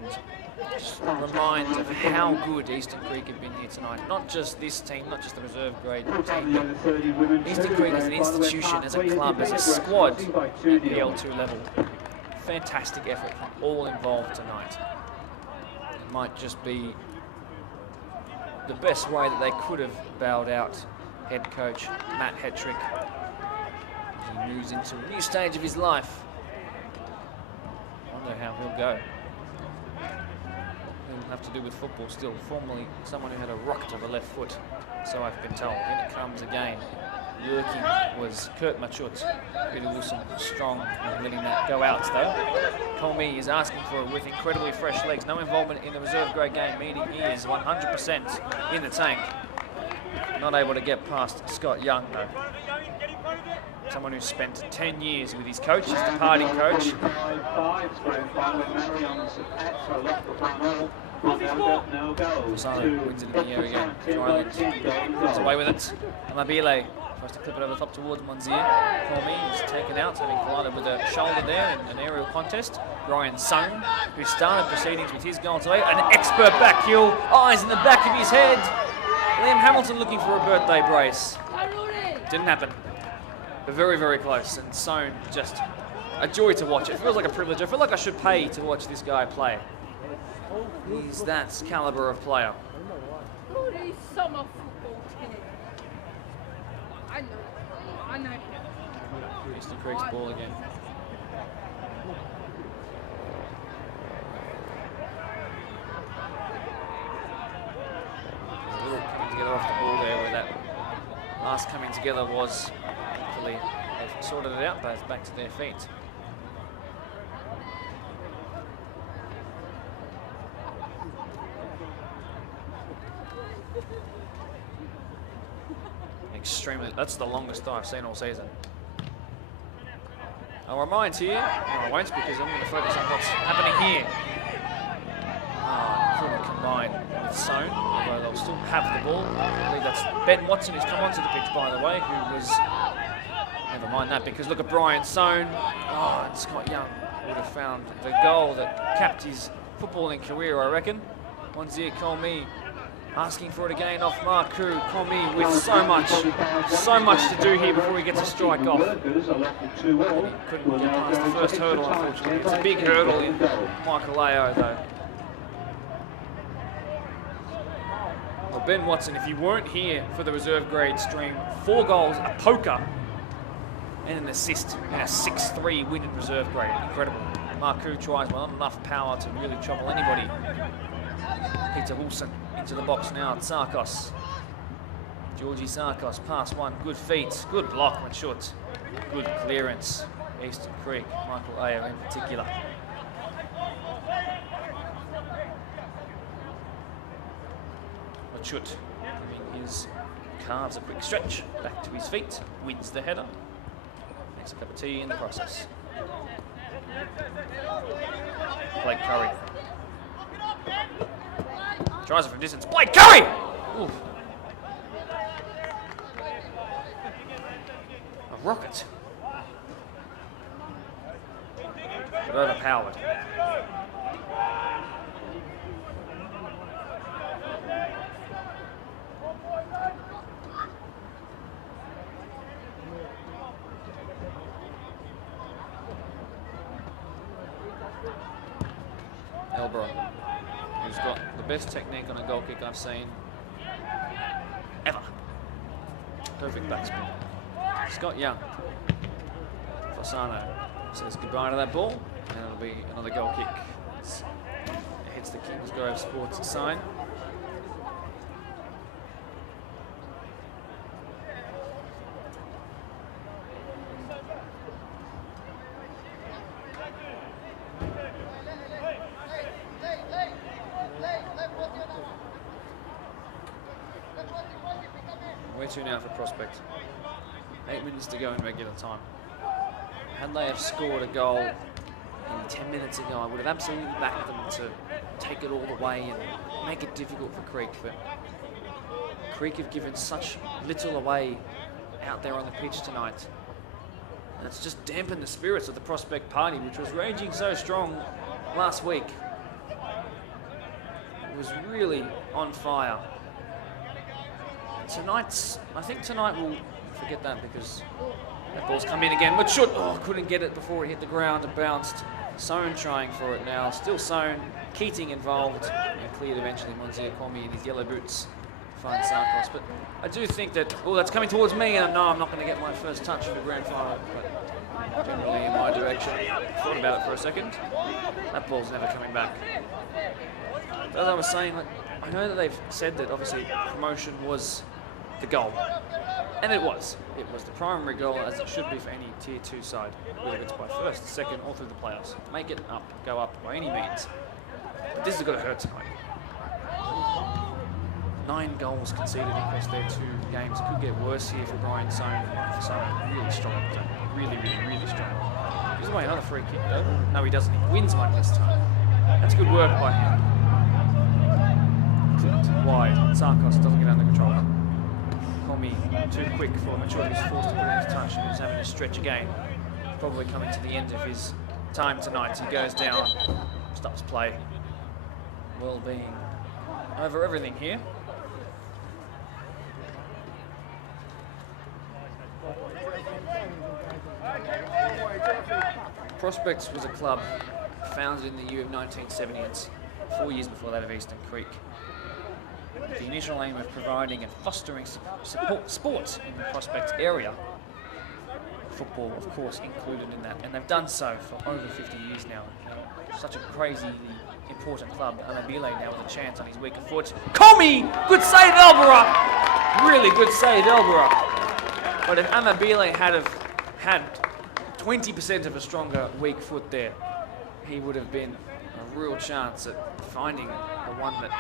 just remind of how good Eastern Creek have been here tonight. Not just this team, not just the reserve grade team, but Eastern Creek as an institution, as a club, as a squad at the L2 level. Fantastic effort from all involved tonight. It might just be the best way that they could have bowed out head coach Matt Hetrick as he moves into a new stage of his life. I wonder how he'll go. He'll have to do with football still. Formerly someone who had a rocket of a left foot, so I've been told. In it comes again. lurking was Kurt Machut. Peter Wilson strong and letting that go out though. Colmy is asking for it with incredibly fresh legs. No involvement in the reserve grade game, meaning he is 100% in the tank. Not able to get past Scott Young though. Someone who's spent 10 years with his coach, his departing coach. Rosano wins it in the air again. Dryland goes away with it. Mabile tries to clip it over the top towards Monzier. Colmy is taken out, having collided with a shoulder there in an aerial contest. Brian Sohn, who started proceedings with his goal today. An expert back heel, eyes in the back of his head. Liam Hamilton looking for a birthday brace. Didn't happen. But very, very close. And Sohn, just a joy to watch. It feels like a privilege. I feel like I should pay to watch this guy play. He's that caliber of player. Summer football team. I know. Eastern Creek's ball again. A little coming together off the ball there where that last coming together was. Hopefully they've sorted it out, both back to their feet. Extremely, that's the longest I've seen all season. I'll remind here, no I won't because I'm going to focus on what's happening here. Couldn't combine with Sohn, although they'll still have the ball. I believe that's Ben Watson who's come onto the pitch, by the way, who was, never mind that, because look at Brian Sohn. And Scott Young would have found the goal that capped his footballing career, I reckon. Monzier Colmy asking for it again off Marku. Colmy with so much to do here before he gets a strike off. And he couldn't get past the first hurdle, unfortunately. It's a big hurdle in Michael Ao, though. Well, Ben Watson, if you weren't here for the reserve grade stream, 4 goals, a poker, and an assist in a 6-3 win in reserve grade. Incredible. Marku tries, well, not enough power to really trouble anybody. Peter Wilson into the box now at Sarkos. Georgie Sarkos, pass one, good feet, good block when shot, good clearance. Eastern Creek, Michael Ao in particular. Machut giving his calves a quick stretch, back to his feet, wins the header. Makes a cup of tea in the process. Blake Curry. Tries it from distance. Blake Curry! Oof. A rocket. But overpowered. Elborough, who's got the best technique on a goal kick I've seen ever. Perfect backspin. Scott Young. Fasano says goodbye to that ball, and it'll be another goal kick. It hits the Kingsgrove Sports sign. Where to now for Prospect? 8 minutes to go in regular time. Had they have scored a goal 10 minutes ago, I would have absolutely backed them to take it all the way and make it difficult for Creek. But Creek have given such little away out there on the pitch tonight. And it's just dampened the spirits of the Prospect party, which was raging so strong last week. It was really on fire. I think tonight we'll forget that because that ball's come in again. But couldn't get it before it hit the ground and bounced. Sohn trying for it now. Still Sohn. Keating involved. And cleared eventually. Monzier Colmy in his yellow boots to find Sarkos. But I do think that, that's coming towards me, and no, I'm not going to get my first touch of the grand final. But generally in my direction. Thought about it for a second. That ball's never coming back. But as I was saying, I know that they've said that obviously promotion was the goal. And it was. It was the primary goal, as it should be for any Tier 2 side, whether it's by first, second, or through the playoffs. Make it up, go up by any means. But this has got to hurt tonight. 9 goals conceded across their 2 games. It could get worse here for Brian Sohn. Really strong. Really strong. Gives away another free kick though. No, he doesn't. He wins one this time. That's good work by him. Wide. Sarkos doesn't get under control. Comey too quick for mature. He's forced to put in his touch and he's having to stretch again. Probably coming to the end of his time tonight. He goes down, stops play. Well-being over everything here. Prospects was a club founded in the year of 1970, 4 years before that of Eastern Creek. The initial aim of providing and fostering sports in the Prospect area. Football, of course, included in that, and they've done so for over 50 years now. Such a crazily important club. Amabile now with a chance on his weaker foot. Comey! Good save, Elborough! Really good save, Elborough. But if Amabile had 20% of a stronger weak foot there, he would have been a real chance at finding the one that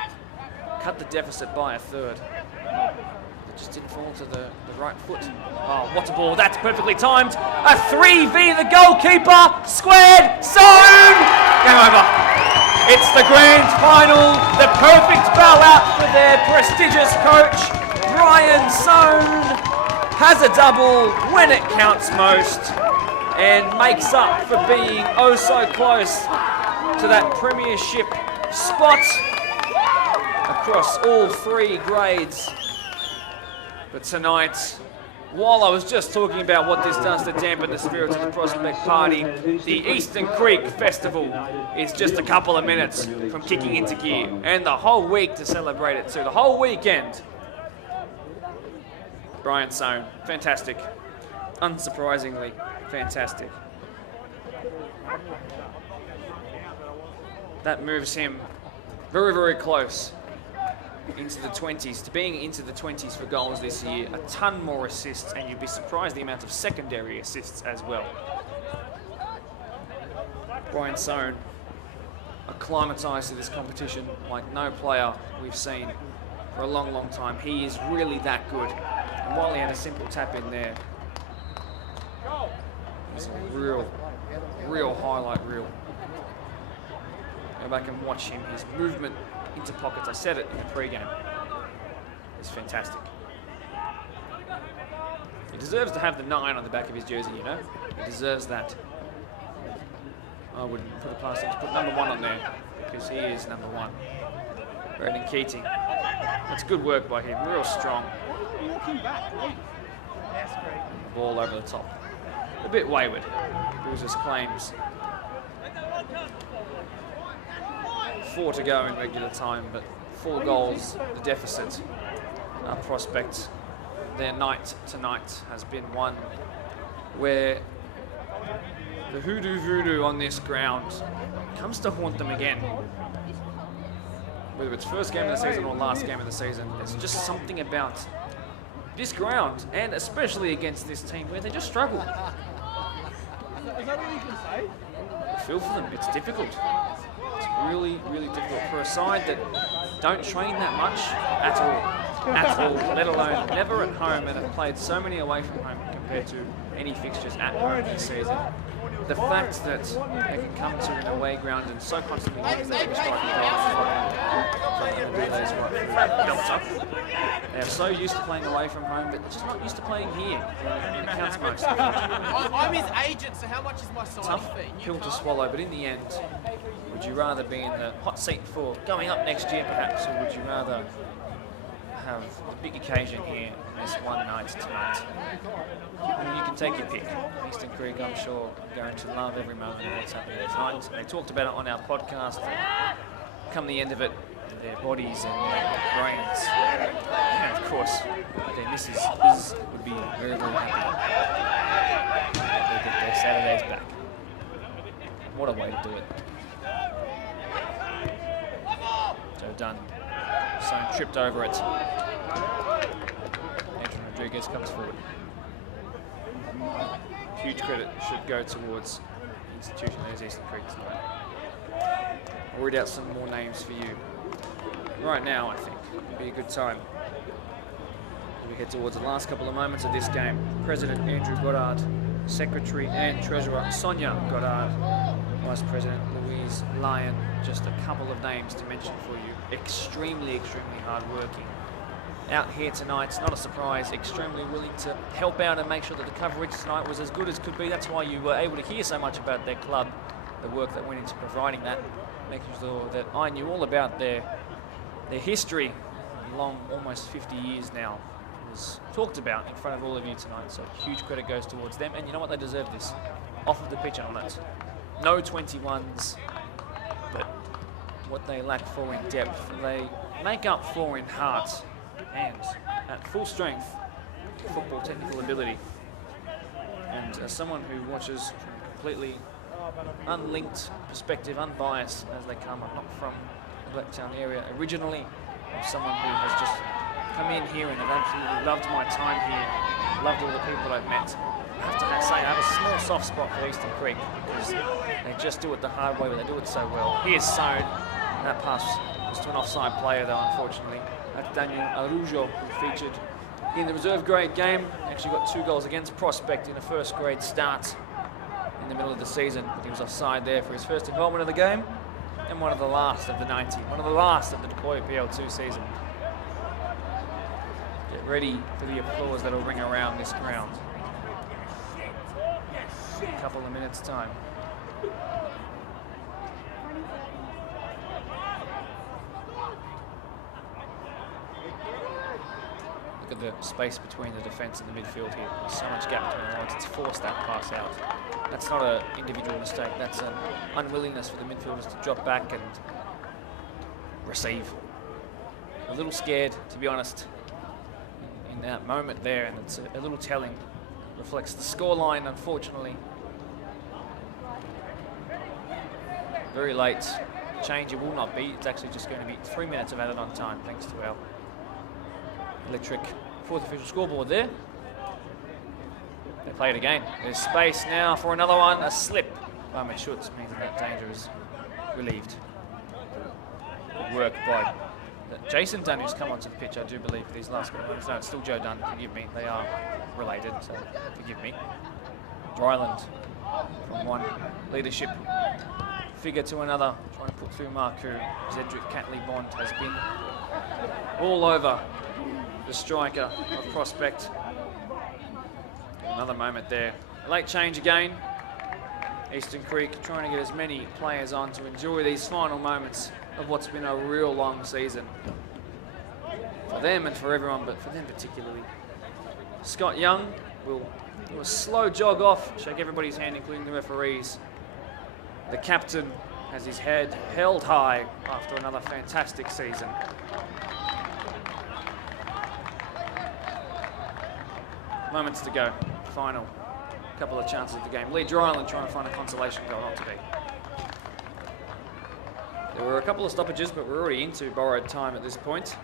cut the deficit by a third. It just didn't fall to the right foot. Oh, what a ball. That's perfectly timed. A 3v the goalkeeper. Squared. Sohn! Game over. It's the grand final. The perfect bow out for their prestigious coach. Brian Sohn has a double when it counts most and makes up for being oh so close to that premiership spot across all 3 grades. But tonight, while I was just talking about what this does to dampen the spirits of the Prospect Party, the Eastern Creek Festival is just a couple of minutes from kicking into gear, and the whole week to celebrate it too, the whole weekend. Brian Sohn, fantastic. Unsurprisingly, fantastic. That moves him very, very close into the 20s, to being into the 20s for goals this year. A ton more assists, and you'd be surprised the amount of secondary assists as well. Brian Sohn, acclimatised to this competition like no player we've seen for a long, long time. He is really that good. And while he had a simple tap in there, it's a real highlight reel. Go back and watch him. His movement into pockets, I said it in the pre-game, is fantastic. He deserves to have the 9 on the back of his jersey, you know? He deserves that. I wouldn't put it past him to put number 1 on there, because he is number 1. Braden Keating. That's good work by him, real strong. Ball over the top. A bit wayward. Loses claims. 4 to go in regular time, but 4 goals, the deficit. Prospect, their night tonight has been one where the hoodoo voodoo on this ground comes to haunt them again. Whether it's first game of the season or last game of the season, there's just something about this ground, and especially against this team, where they just struggle. Is that what you can say? I feel for them, it's difficult. It's really, really difficult for a side that don't train that much at all, let alone never at home, and have played so many away from home compared to any fixtures at home this season. The fact that they can come to an away ground and so constantly lose their striking goals. They're so used to playing away from home, but they're just not used to playing here. It counts most. I'm his agent, so how much is my signing Tough fee? pill to swallow, but in the end, would you rather be in the hot seat for going up next year perhaps, or would you rather have the big occasion here this one night tonight? And you can take your pick. Eastern Creek, I'm sure, are going to love every moment of what's happening tonight. They talked about it on our podcast. Come the end of it, their bodies and their brains, and of course, their misses would be very, very happy. They get their Saturdays back. What a way to do it. Joe Dunn. Sohn tripped over it. Dominguez comes forward. Huge credit should go towards the institution that is Eastern Creek tonight. I'll read out some more names for you. Right now, I think, would be a good time. As we head towards the last couple of moments of this game. President Andrew Goddard, Secretary and Treasurer Sonia Goddard, Vice President Louise Lyon. Just a couple of names to mention for you. Extremely, extremely hard-working. Out here tonight, it's not a surprise, extremely willing to help out and make sure that the coverage tonight was as good as could be. That's why you were able to hear so much about their club, the work that went into providing that, making sure that I knew all about their history, long, almost 50 years now, was talked about in front of all of you tonight. So huge credit goes towards them, and you know what, they deserve this. Off of the pitch on it. No 21s, but what they lack for in depth, they make up for in heart. And at full strength, football technical ability. And as someone who watches from a completely unlinked perspective, unbiased as they come, I'm not from the Blacktown area originally. I'm someone who has just come in here and have absolutely loved my time here, loved all the people I've met. I have to say, I have a small soft spot for Eastern Creek because they just do it the hard way, but they do it so well. Here's Sown. That pass was to an offside player, though, unfortunately. That's Daniel Arujo, who featured in the reserve grade game. Actually got 2 goals against Prospect in a first grade start in the middle of the season. But he was offside there for his first involvement of the game and one of the last of the 90, one of the last of the Decoy PL2 season. Get ready for the applause that'll ring around this ground. A couple of minutes' time. Look at the space between the defence and the midfield here. There's so much gap between the lines. It's forced that pass out. That's not an individual mistake. That's an unwillingness for the midfielders to drop back and receive. A little scared, to be honest, in that moment there, and it's a little telling. Reflects the scoreline, unfortunately. Very late. Change it will not be. It's actually just going to be 3 minutes of added on time, thanks to our electric 4th official scoreboard there. They play it again. There's space now for another one. A slip by Mitschutz means that danger is relieved. Good work by Jason Dunn, who's come onto the pitch, I do believe, for these last couple of minutes. No, it's still Joe Dunn, forgive me. They are related, so forgive me. Dryland from one leadership figure to another, trying to put through Marku. Zedric Catley-Bond has been all over the striker of Prospect. Another moment there. Late change again. Eastern Creek trying to get as many players on to enjoy these final moments of what's been a real long season. For them and for everyone, but for them particularly. Scott Young will do a slow jog off, shake everybody's hand, including the referees. The captain has his head held high after another fantastic season. Moments to go. Final couple of chances of the game. Lee Dryland trying to find a consolation goal, not to be. There were a couple of stoppages, but we're already into borrowed time at this point.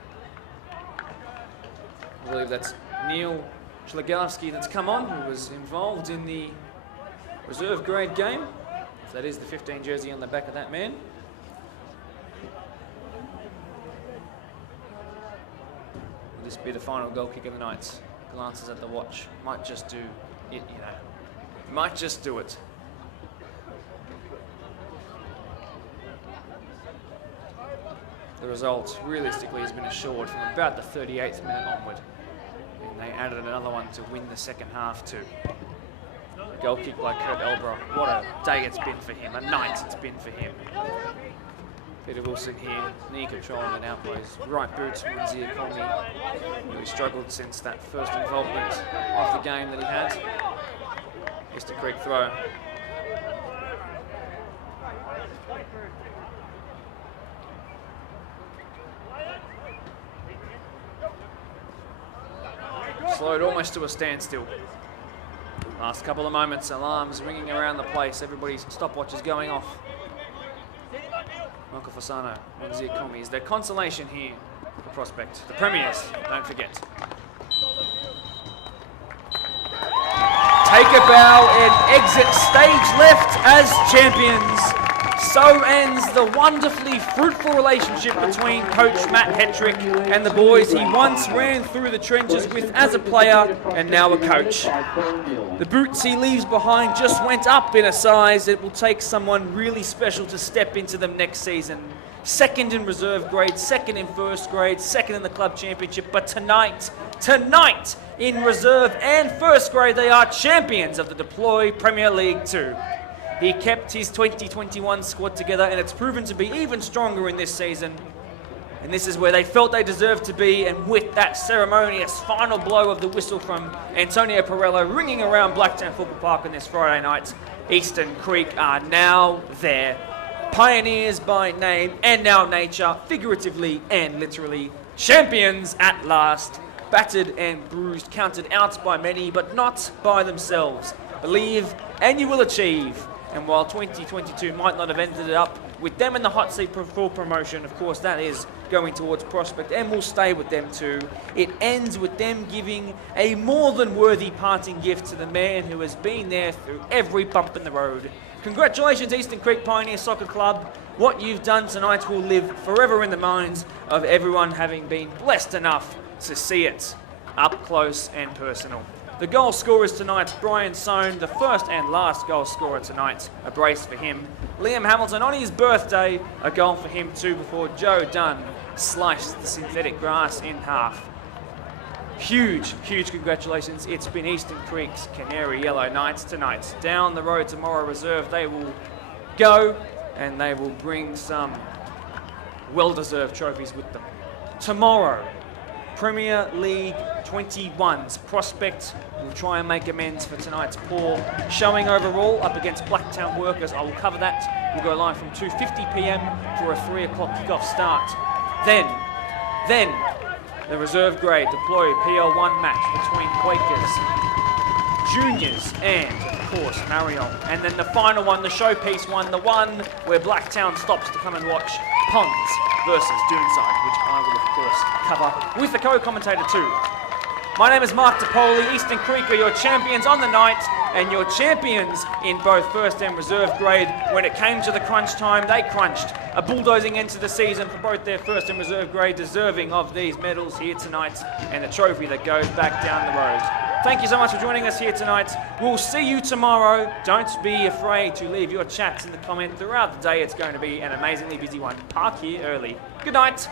I believe that's Neil Schlegarski that's come on, who was involved in the reserve grade game. If that is the 15 jersey on the back of that man. Will this be the final goal kick of the night? Glances at the watch. Might just do it, you know. Might just do it. The result, realistically, has been assured from about the 38th minute onward. And they added another one to win the second half too. A goal kick by Kurt Elborough. What a day it's been for him, a night it's been for him. Peter Wilson here, knee controlling and out blows. Right boot, Munzir Conley. Really struggled since that first involvement of the game that he had. Eastern Creek throw. Slowed almost to a standstill. Last couple of moments, alarms ringing around the place. Everybody's stopwatches going off. Michael Fasano, Munzir Komi is their consolation here for Prospect. The premiers, don't forget. bow and exit stage left as champions. So ends the wonderfully fruitful relationship between Coach Matt Hetrick and the boys he once ran through the trenches with as a player and now a coach. The boots he leaves behind just went up in a size. It will take someone really special to step into them next season. Second in reserve grade, second in first grade, second in the club championship, but tonight in reserve and first grade, they are champions of the Deploy Premier League 2. He kept his 2021 squad together, and it's proven to be even stronger in this season. And this is where they felt they deserved to be, and with that ceremonious final blow of the whistle from Antonio Perello ringing around Blacktown Football Park on this Friday night, Eastern Creek are now there. Pioneers by name and now nature, figuratively and literally, champions at last. Battered and bruised, counted out by many, but not by themselves. Believe and you will achieve. And while 2022 might not have ended up with them in the hot seat for promotion, of course that is going towards Prospect and will stay with them too. It ends with them giving a more than worthy parting gift to the man who has been there through every bump in the road. Congratulations, Eastern Creek Pioneer Soccer Club. What you've done tonight will live forever in the minds of everyone having been blessed enough to see it up close and personal. The goal scorers tonight, Brian Sohn, the first and last goal scorer tonight, a brace for him. Liam Hamilton on his birthday, a goal for him too before Joe Dunn sliced the synthetic grass in half. Huge congratulations. It's been Eastern Creek's Canary Yellow Knights tonight. Down the road tomorrow reserve, they will go and they will bring some well-deserved trophies with them. Tomorrow, Premier League 21's Prospect will try and make amends for tonight's poor showing overall up against Blacktown Workers. I will cover that. We'll go live from 2:50 p.m. for a 3 o'clock kickoff start. Then the reserve grade Deploy PL1 match between Quakers, Juniors and, of course, Marion. And then the final one, the showpiece one, the one where Blacktown stops to come and watch Ponds versus Doonside, which I will, of course, cover with the co-commentator too. My name is Mark DePoli. Eastern Creek are your champions on the night and your champions in both first and reserve grade. When it came to the crunch time, they crunched. A bulldozing end to the season for both their first and reserve grade, deserving of these medals here tonight and the trophy that goes back down the road. Thank you so much for joining us here tonight. We'll see you tomorrow. Don't be afraid to leave your chats in the comment throughout the day. It's going to be an amazingly busy one. Park here early. Good night.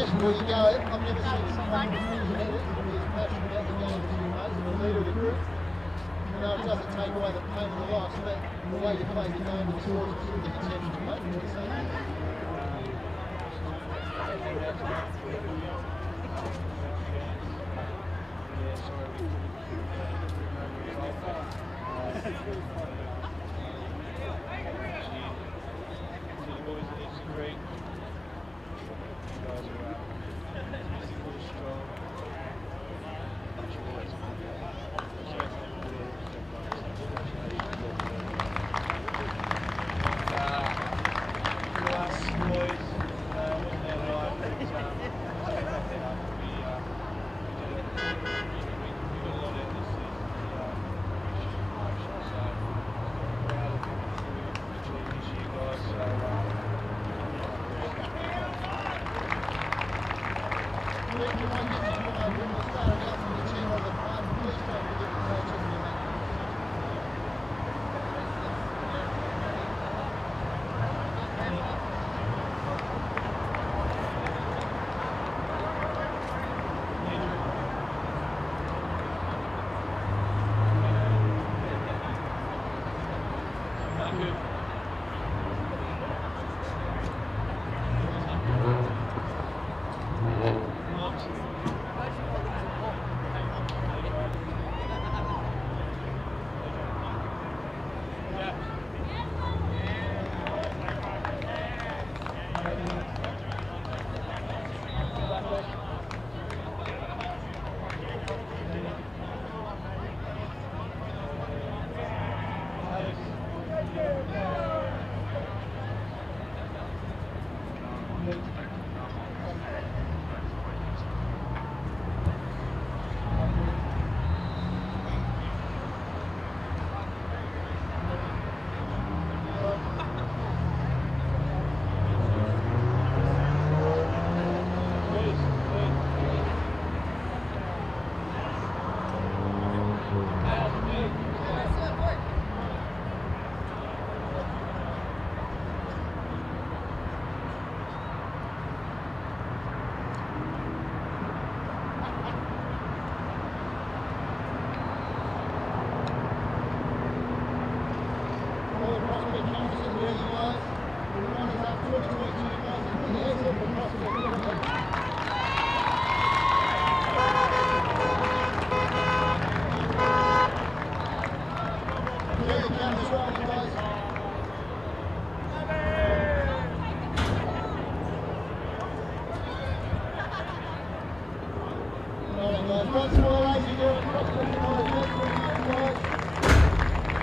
Just before you go, I've never seen someone who's passionate about the game as you, mate. You're the leader of the group. You know, it doesn't take away the pain of the loss, but the way you play the game is sort of the attention, mate. You know what I'm saying?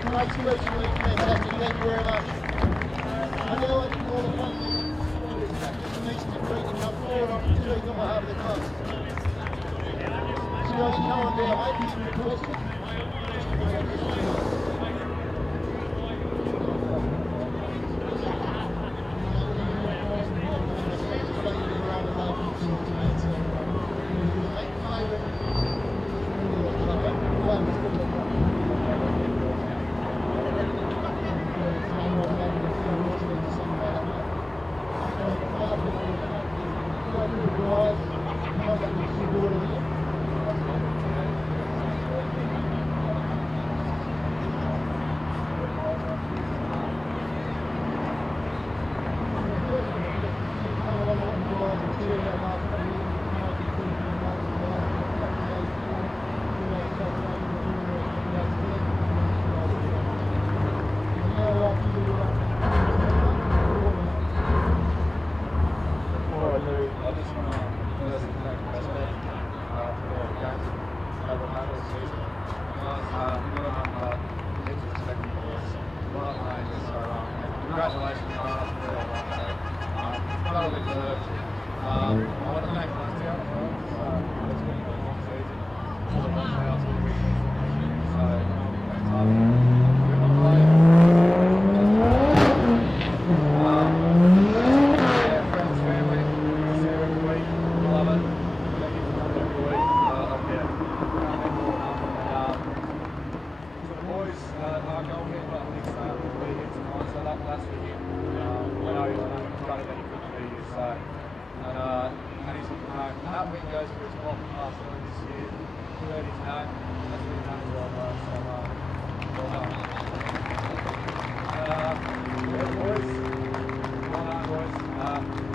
Great selection, Lee. Fantastic. Thank you very much. I now like to call upon Mr. Creek to come forward on the street on behalf of the club. Scotty, come on down, mate. Keep requesting. Congratulations, I want to thank last year. It's been a long season. So, friends, family, see you every week. Love it. Thank you for coming every week. So the boys, our goalkeeper, Nick's will be here tonight, so that's for him. I know he's done it anything for you, so. And he's, that win goes for his top pass this year. To let his name, that's what he's done as well, bro. So, well done. Boys, well done, boys.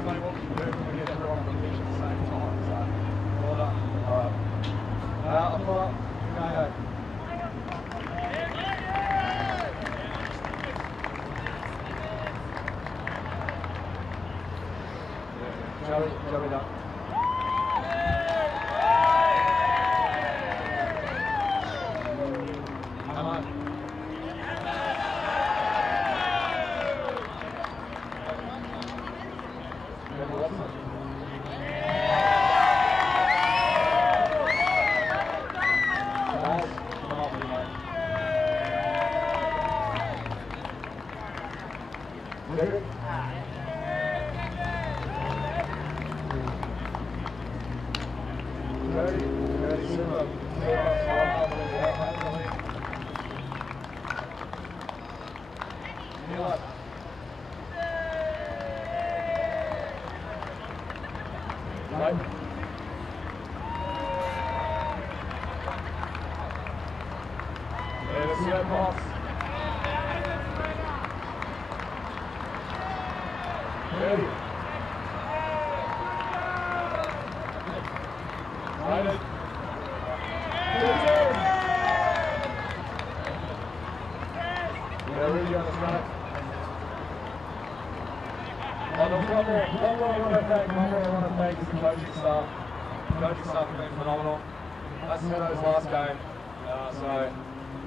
Funny what we can do when we get everyone on the pitch at the same time, so well done. Alright. I'll pull up. Go. Joey done. Come on. Coaching staff have been phenomenal. That's Seno's last game. So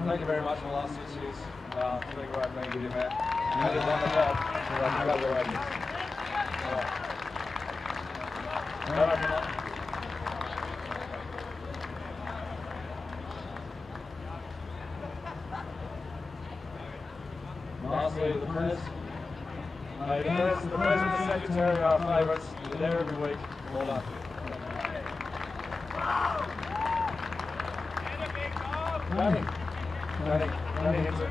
thank you very much for the last 6 years. It's been great being with you, man. And you've done the job. Congratulations. Lastly, the press. The press and the secretary are our favourites. They're there every week. Well done. Danny Hinton.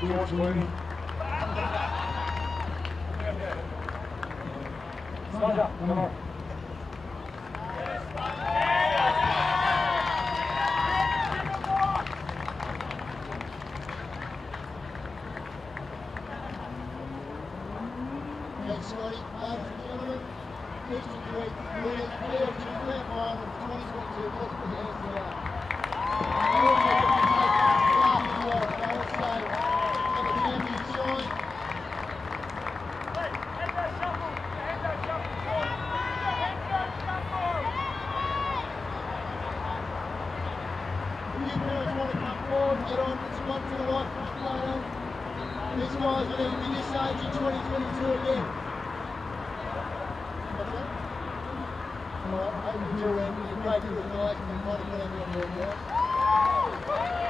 George Clooney. Snodger, come on. Thanks, Scotty. Ladies and gentlemen, Christian Creek leading AFG Grand Final 2022. Let's put your hands together. If you parents want to come forward, get on this one. Otherwise, we'll be this age in 2022 again. Okay? Alright, until then, you break it with the guys and you might have been on your board, guys.